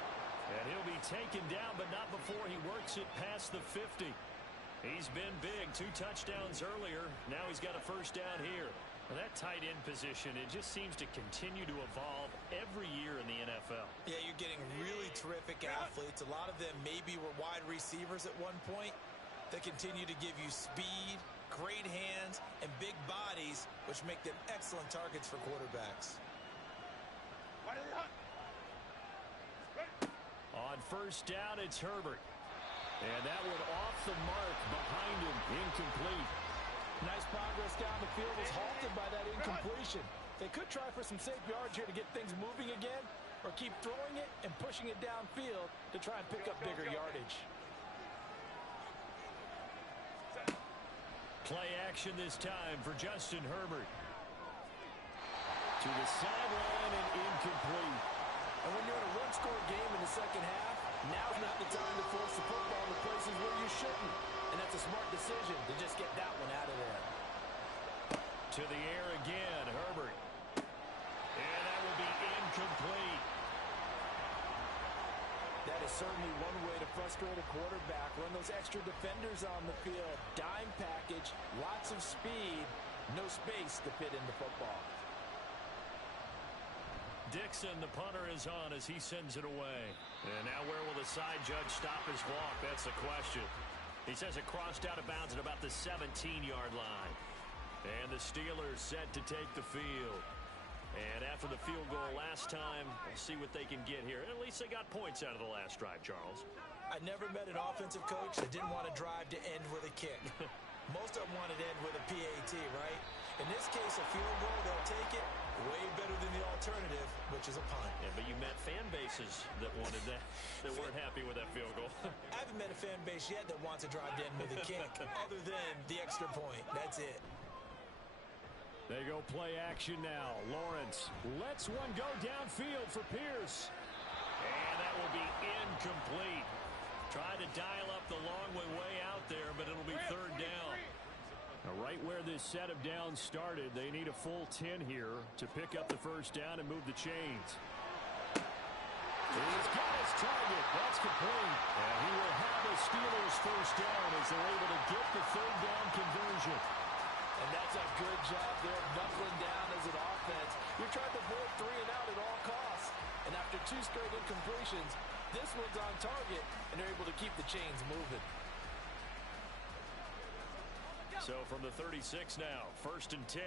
And he'll be taken down, but not before he works it past the 50. He's been big. 2 touchdowns earlier. Now he's got a first down here. And that tight end position, it just seems to continue to evolve every year in the NFL. Yeah, you're getting really terrific athletes. A lot of them maybe were wide receivers at one point. They continue to give you speed, great hands, and big bodies, which make them excellent targets for quarterbacks. On first down, it's Herbert. And that one off the mark behind him, incomplete. Nice progress down the field was halted by that incompletion. They could try for some safe yards here to get things moving again, or keep throwing it and pushing it downfield to try and pick up bigger yardage. Play action this time for Justin Herbert. To the sideline and incomplete. And when you're in a one-score game in the second half, now's not the time to force the football in the places where you shouldn't. And that's a smart decision to just get that one out of there. To the air again, Herbert. And that will be incomplete. That is certainly one way to frustrate a quarterback. Run those extra defenders on the field. Dime package, lots of speed, no space to fit in the football. Dixon, the punter, is on as he sends it away. And now where will the side judge stop his walk? That's the question. He says it crossed out of bounds at about the 17-yard line. And the Steelers set to take the field. And after the field goal last time, we'll see what they can get here. At least they got points out of the last drive, Charles. I never met an offensive coach that didn't want to drive to end with a kick. Most of them wanted to end with a PAT, right? In this case, a field goal, they'll take it. Way better than the alternative, which is a punt. Yeah, but you met fan bases that wanted that, that weren't happy with that field goal. I haven't met a fan base yet that wants to drive to end with a kick, other than the extra point. That's it. They go play action now. Lawrence lets one go downfield for Pierce. And that will be incomplete. Try to dial up the long way out there, but it'll be 3rd down. Now, right where this set of downs started, they need a full 10 here to pick up the first down and move the chains. He's got his target. That's complete. And he will have the Steelers first down as they're able to get the third down conversion. And that's a good job there of knuckling down as an offense. You're trying to avoid 3 and out at all costs. And after 2 straight incompletions, this one's on target, and they're able to keep the chains moving. So from the 36 now, 1st and 10.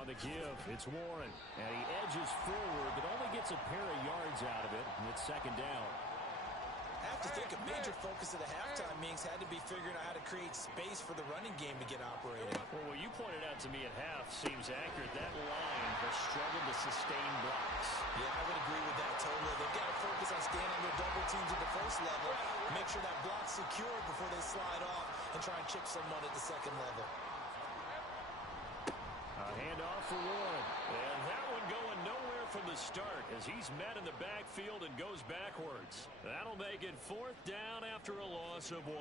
On the give, it's Warren. And he edges forward, but only gets a pair of yards out of it. And it's 2nd down. I have to think a major focus of the halftime meetings had to be figuring out how to create space for the running game to get operating. Well, what you pointed out to me at half seems accurate. That line has struggled to sustain blocks. Yeah, I would agree with that totally. They've got to focus on staying on their double teams at the first level, make sure that block's secured before they slide off and try and chip someone at the second level. A handoff for Warren. And that one going nowhere from the start as he's met in the backfield and goes backwards. That'll make it 4th down after a loss of 1.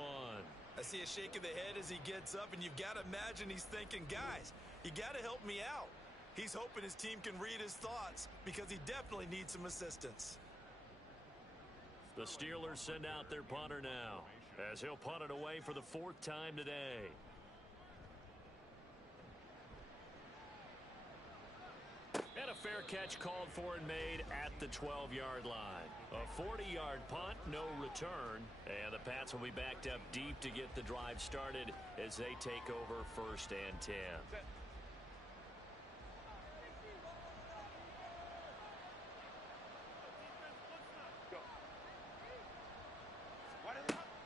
I see a shake of the head as he gets up, and you've got to imagine he's thinking, guys, you got to help me out. He's hoping his team can read his thoughts because he definitely needs some assistance. The Steelers send out their punter now as he'll punt it away for the 4th time today. And a fair catch called for and made at the 12-yard line. A 40-yard punt, no return. And the Pats will be backed up deep to get the drive started as they take over 1st and 10.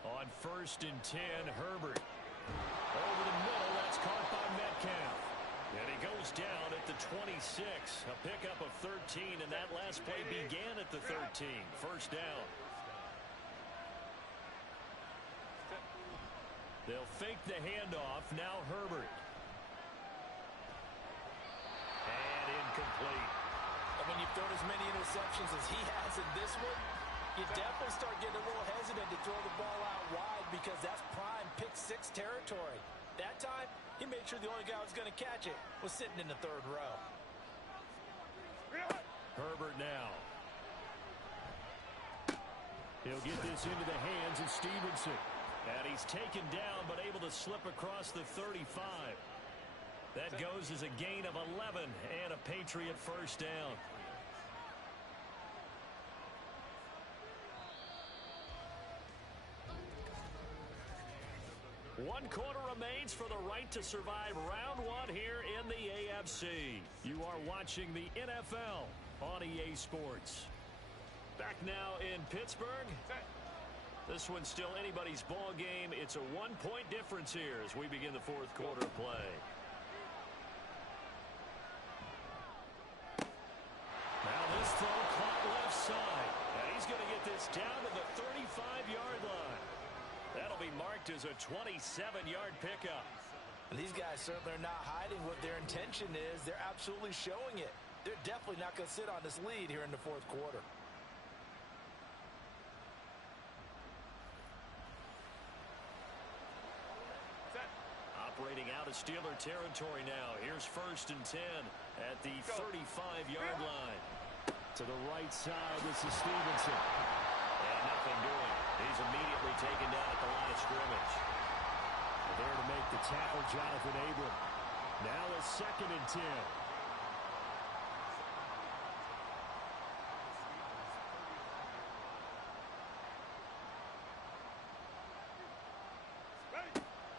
On 1st and 10, Herbert. Over the middle, that's caught by Metcalf. And he goes down at the 26. A pickup of 13, and that last play began at the 13. 1st down. They'll fake the handoff. Now Herbert. And incomplete. And when you've thrown as many interceptions as he has in this one, you definitely start getting a little hesitant to throw the ball out wide because that's prime pick-6 territory. That time, he made sure the only guy who was going to catch it was sitting in the 3rd row. Herbert now. He'll get this into the hands of Stevenson. And he's taken down but able to slip across the 35. That goes as a gain of 11 and a Patriot 1st down. One quarter remains for the right to survive round 1 here in the AFC. You are watching the NFL on EA Sports. Back now in Pittsburgh. This one's still anybody's ball game. It's a 1-point difference here as we begin the 4th quarter of play. Now this throw caught left side. And he's going to get this down to the 35-yard line. That'll be marked as a 27-yard pickup. These guys certainly are not hiding what their intention is. They're absolutely showing it. They're definitely not going to sit on this lead here in the 4th quarter. Operating out of Steeler territory now. Here's 1st and 10 at the 35-yard line. To the right side, this is Stevenson. And nothing doing. He's immediately taken down at the line of scrimmage. And there to make the tackle, Jonathan Abram. Now a 2nd and 10.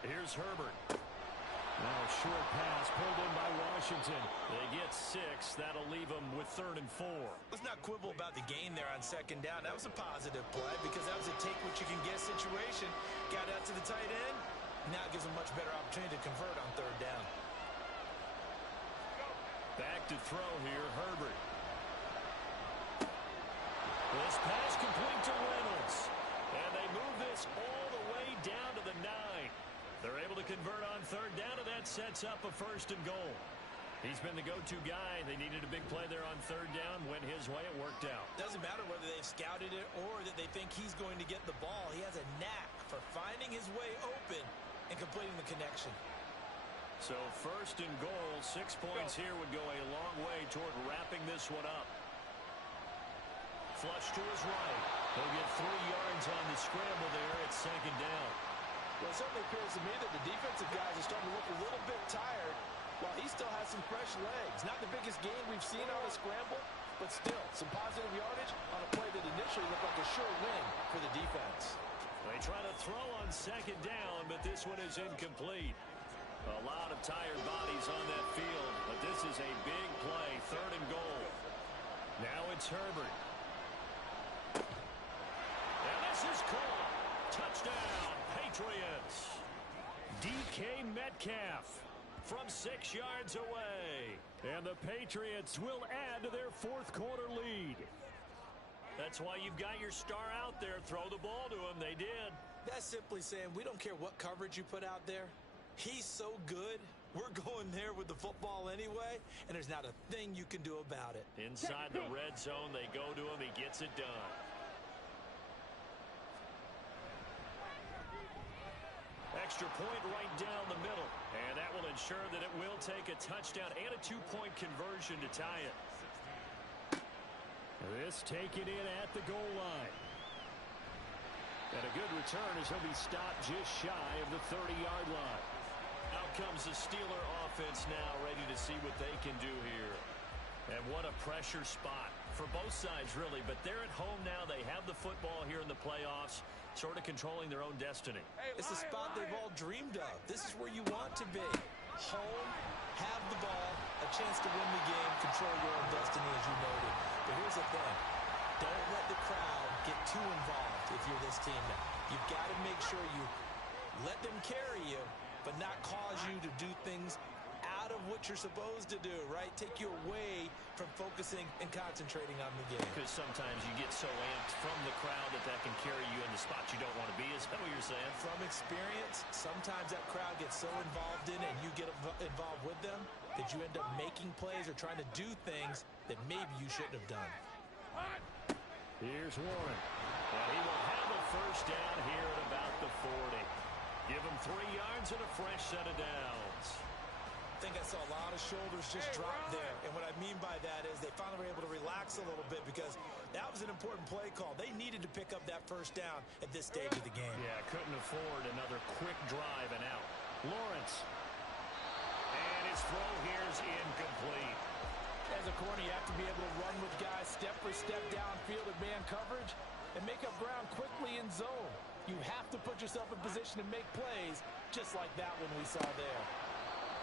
Here's Herbert. Now a short pass pulled in by Washington. They get 6. That'll leave them with 3rd and 4. Let's not quibble about the gain there on 2nd down. That was a positive play because that was a take-what-you-can-get situation. Got out to the tight end. Now it gives them much better opportunity to convert on 3rd down. Back to throw here, Herbert. This pass complete to Reynolds. And they move this all the way down to the 9. They're able to convert on 3rd down, and that sets up a 1st and goal. He's been the go-to guy. They needed a big play there on 3rd down. Went his way. It worked out. Doesn't matter whether they've scouted it or that they think he's going to get the ball. He has a knack for finding his way open and completing the connection. So first and goal, 6 points here would go a long way toward wrapping this one up. Flush to his right. He'll get 3 yards on the scramble there at second down. Well, it certainly appears to me that the defensive guys are starting to look a little bit tired while he still has some fresh legs. Not the biggest gain we've seen on a scramble, but still some positive yardage on a play that initially looked like a sure win for the defense. They try to throw on second down, but this one is incomplete. A lot of tired bodies on that field, but this is a big play, third and goal. Now it's Herbert. And this is caught. Touchdown, Patriots. DK Metcalf from 6 yards away. And the Patriots will add to their fourth quarter lead. That's why you've got your star out there. Throw the ball to him. They did. That's simply saying we don't care what coverage you put out there. He's so good, we're going there with the football anyway, and there's not a thing you can do about it. Inside the red zone, they go to him. He gets it done. Extra point right down the middle, and that will ensure that it will take a touchdown and a 2-point conversion to tie it. This taken in at the goal line. And a good return as he'll be stopped just shy of the 30-yard line. Out comes the Steeler offense now, ready to see what they can do here. And what a pressure spot for both sides, really. But they're at home now. They have the football here in the playoffs, sort of controlling their own destiny. It's a spot they've all dreamed of. This is where you want to be. Home, have the ball, a chance to win the game, control your own destiny, as you noted. But here's the thing. Don't let the crowd get too involved if you're this team now. You've got to make sure you let them carry you, but not cause you to do things out of what you're supposed to do, right? Take you away from focusing and concentrating on the game. Because sometimes you get so amped from the crowd that can carry you into spots you don't want to be. Is that what you're saying? From experience, sometimes that crowd gets so involved in it and you get involved with them that you end up making plays or trying to do things that maybe you shouldn't have done. Here's Warren. And he will have a first down here at about the 40. Give him 3 yards and a fresh set of downs. I think I saw a lot of shoulders just drop there. And what I mean by that is they finally were able to relax a little bit because that was an important play call. They needed to pick up that first down at this stage of the game. Yeah, couldn't afford another quick drive and out. Lawrence. And his throw here is incomplete. As a corner, you have to be able to run with guys step for step downfield in man coverage and make up ground quickly in zone. You have to put yourself in position to make plays just like that one we saw there.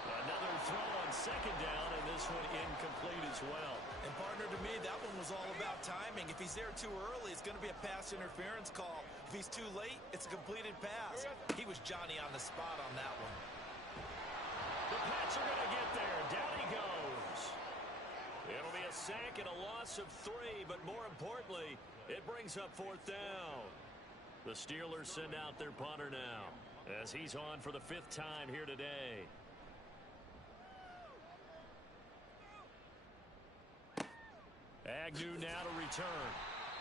Another throw on second down, and this one incomplete as well. And partner, to me, that one was all about timing. If he's there too early, it's going to be a pass interference call. If he's too late, it's a completed pass. He was Johnny on the spot on that one. The Pats are going to get there. Down he goes. It'll be a sack and a loss of 3, but more importantly, it brings up fourth down. The Steelers send out their punter now as he's on for the 5th time here today. Agnew now to return.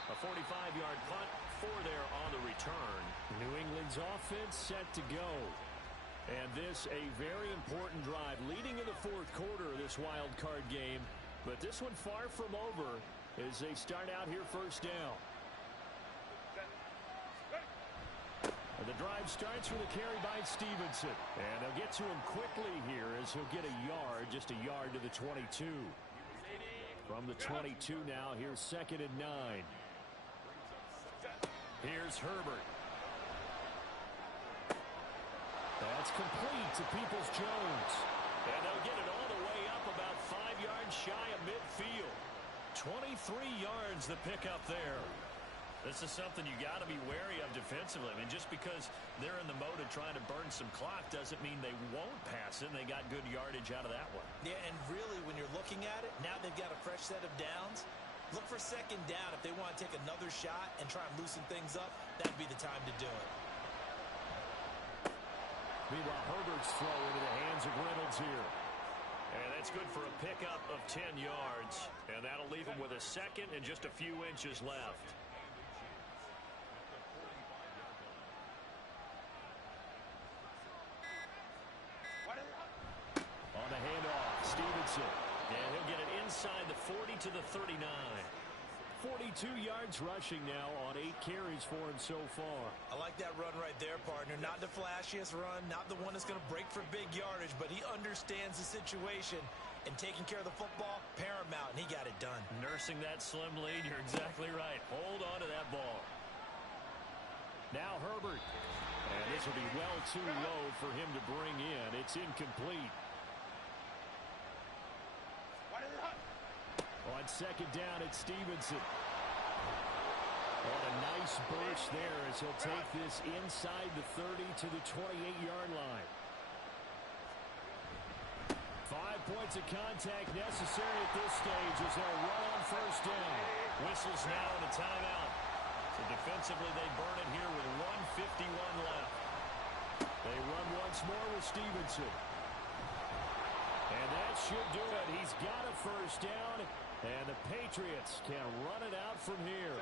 A 45-yard punt, 4 there on the return. New England's offense set to go. And this a very important drive leading in the fourth quarter of this wild card game. But this one far from over as they start out here first down. And the drive starts with a carry by Stevenson. And they'll get to him quickly here as he'll get a yard, just a yard to the 22. From the 22 now, here's 2nd and 9. Here's Herbert. That's complete to Peoples-Jones. And they'll get it all the way up about 5 yards shy of midfield. 23 yards the pickup there. This is something you got to be wary of defensively. I mean, just because they're in the mode of trying to burn some clock doesn't mean they won't pass it. They got good yardage out of that one. Yeah, and really, when you're looking at it, now they've got a fresh set of downs. Look for second down. If they want to take another shot and try and loosen things up, that'd be the time to do it. Meanwhile, Herbert's throw into the hands of Reynolds here. And that's good for a pickup of 10 yards. And that'll leave him with a second and just a few inches left. Stevenson. And he'll get it inside the 40 to the 39. 42 yards rushing now on 8 carries for him so far. I like that run right there, partner. Not the flashiest run, not the one that's going to break for big yardage, but he understands the situation, and taking care of the football, paramount, and he got it done. Nursing that slim lead, you're exactly right. Hold on to that ball. Now Herbert. And this will be well too low for him to bring in. It's incomplete. On second down, it's Stevenson. And a nice burst there as he'll take this inside the 30 to the 28-yard line. 5 points of contact necessary at this stage as they'll run on first down. Whistles now and a timeout. So defensively, they burn it here with 1:51 left. They run once more with Stevenson. And that should do it. He's got a first down. And the Patriots can run it out from here.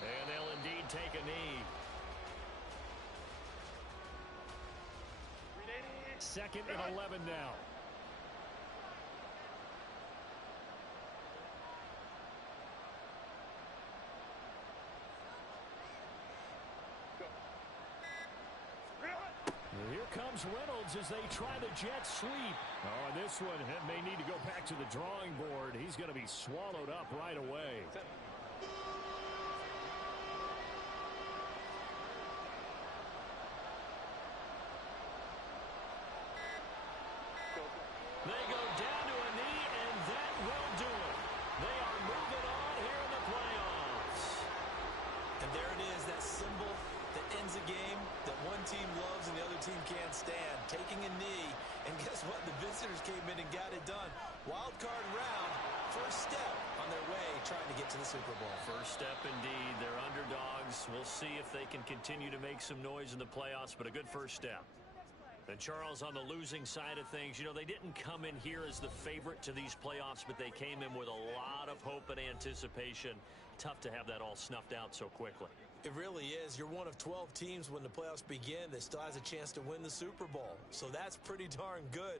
And they'll indeed take a knee. Second and 11 now. Here comes Reynolds as they try the jet sweep. Oh, and this one may need to go back to the drawing board. He's going to be swallowed up right away. They go down to a knee, and that will do it. They are moving on here in the playoffs. And there it is, that symbol that ends a game that one team loves and the other team can't stand. Taking a knee, and guess what? The visitors came in and got it done. Wild card round, first step on their way trying to get to the Super Bowl. First step indeed. They're underdogs. We'll see if they can continue to make some noise in the playoffs, but a good first step. And Charles, on the losing side of things, you know, they didn't come in here as the favorite to these playoffs, but they came in with a lot of hope and anticipation. Tough to have that all snuffed out so quickly. It really is. You're one of 12 teams when the playoffs begin that still has a chance to win the Super Bowl. So that's pretty darn good.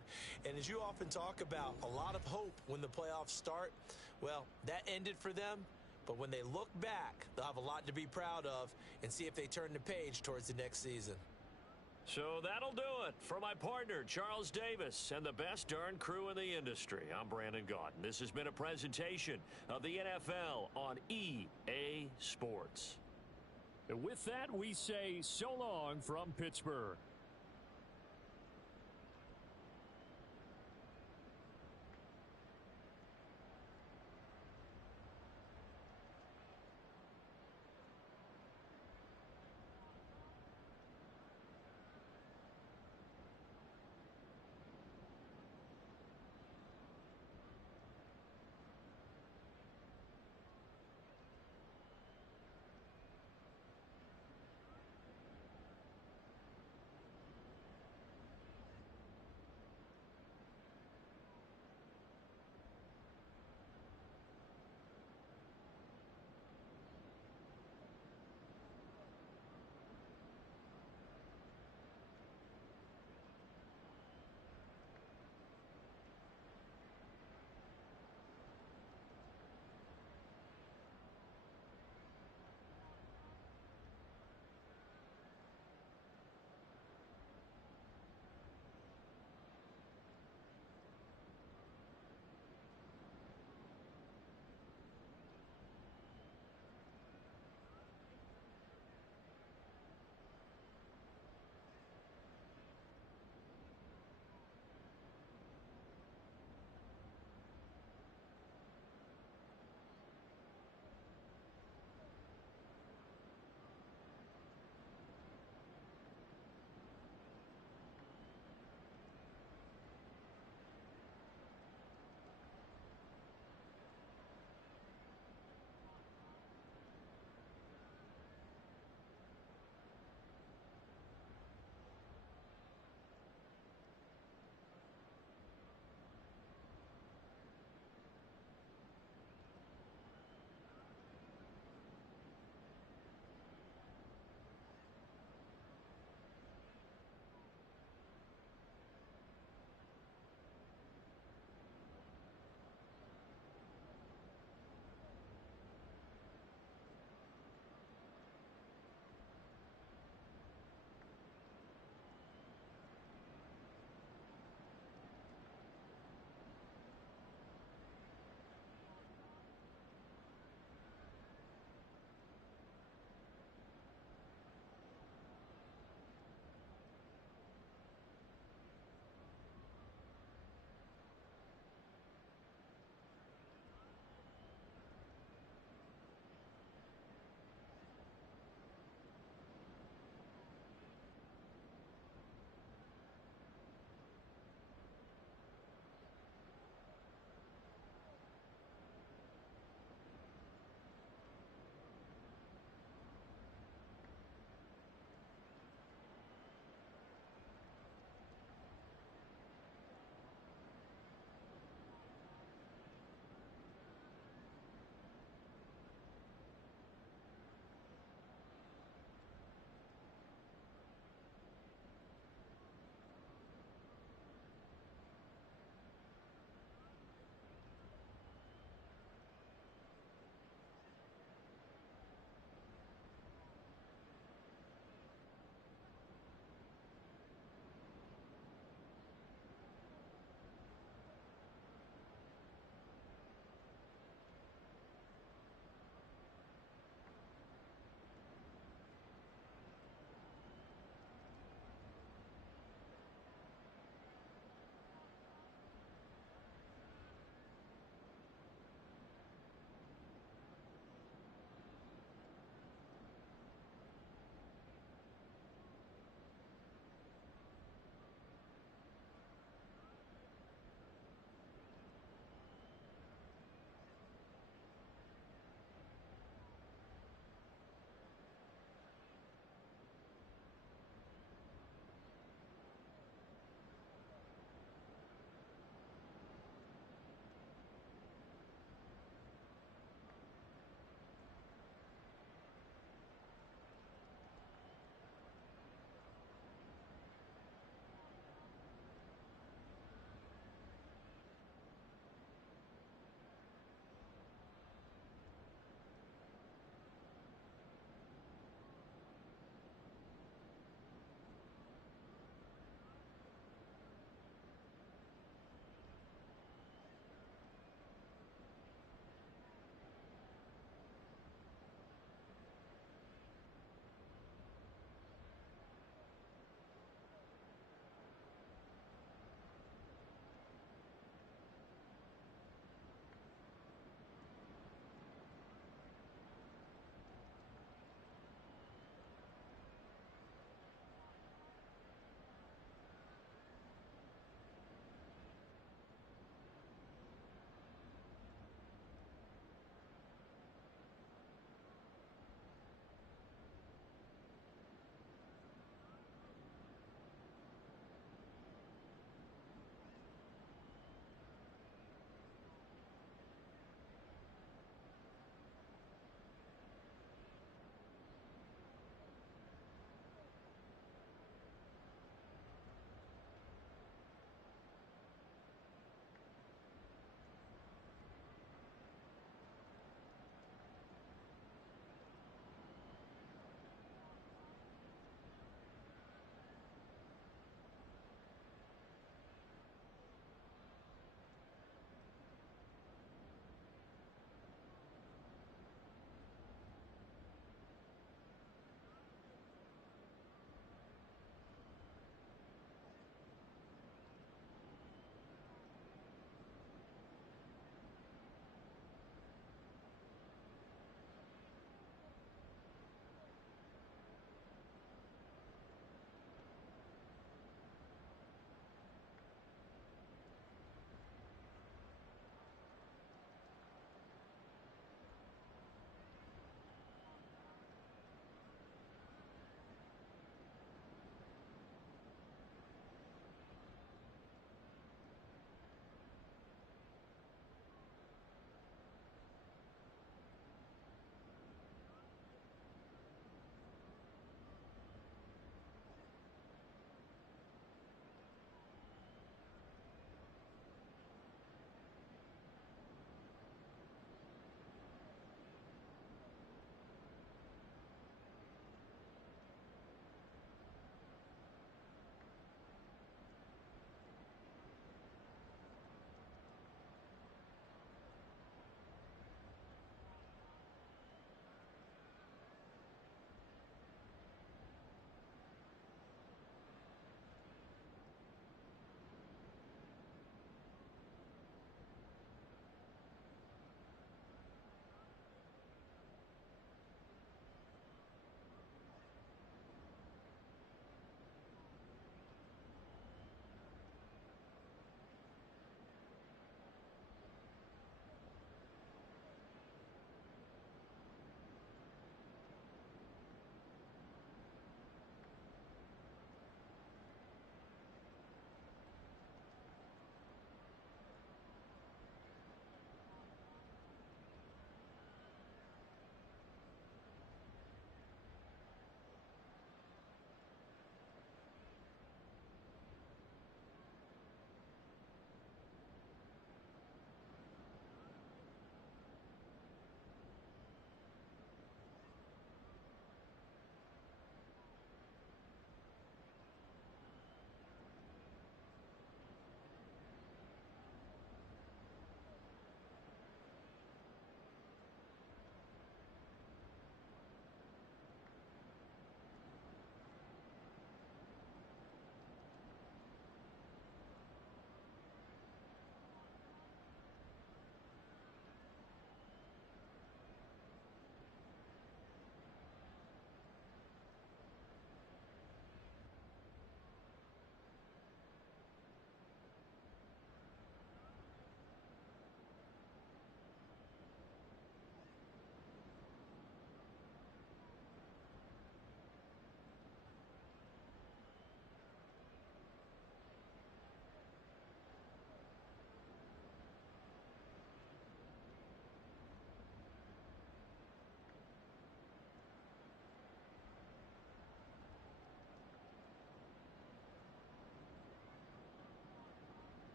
And as you often talk about, a lot of hope when the playoffs start. Well, that ended for them. But when they look back, they'll have a lot to be proud of and see if they turn the page towards the next season. So that'll do it for my partner, Charles Davis, and the best darn crew in the industry. I'm Brandon Gaudin. This has been a presentation of the NFL on EA Sports. And with that, we say so long from Pittsburgh.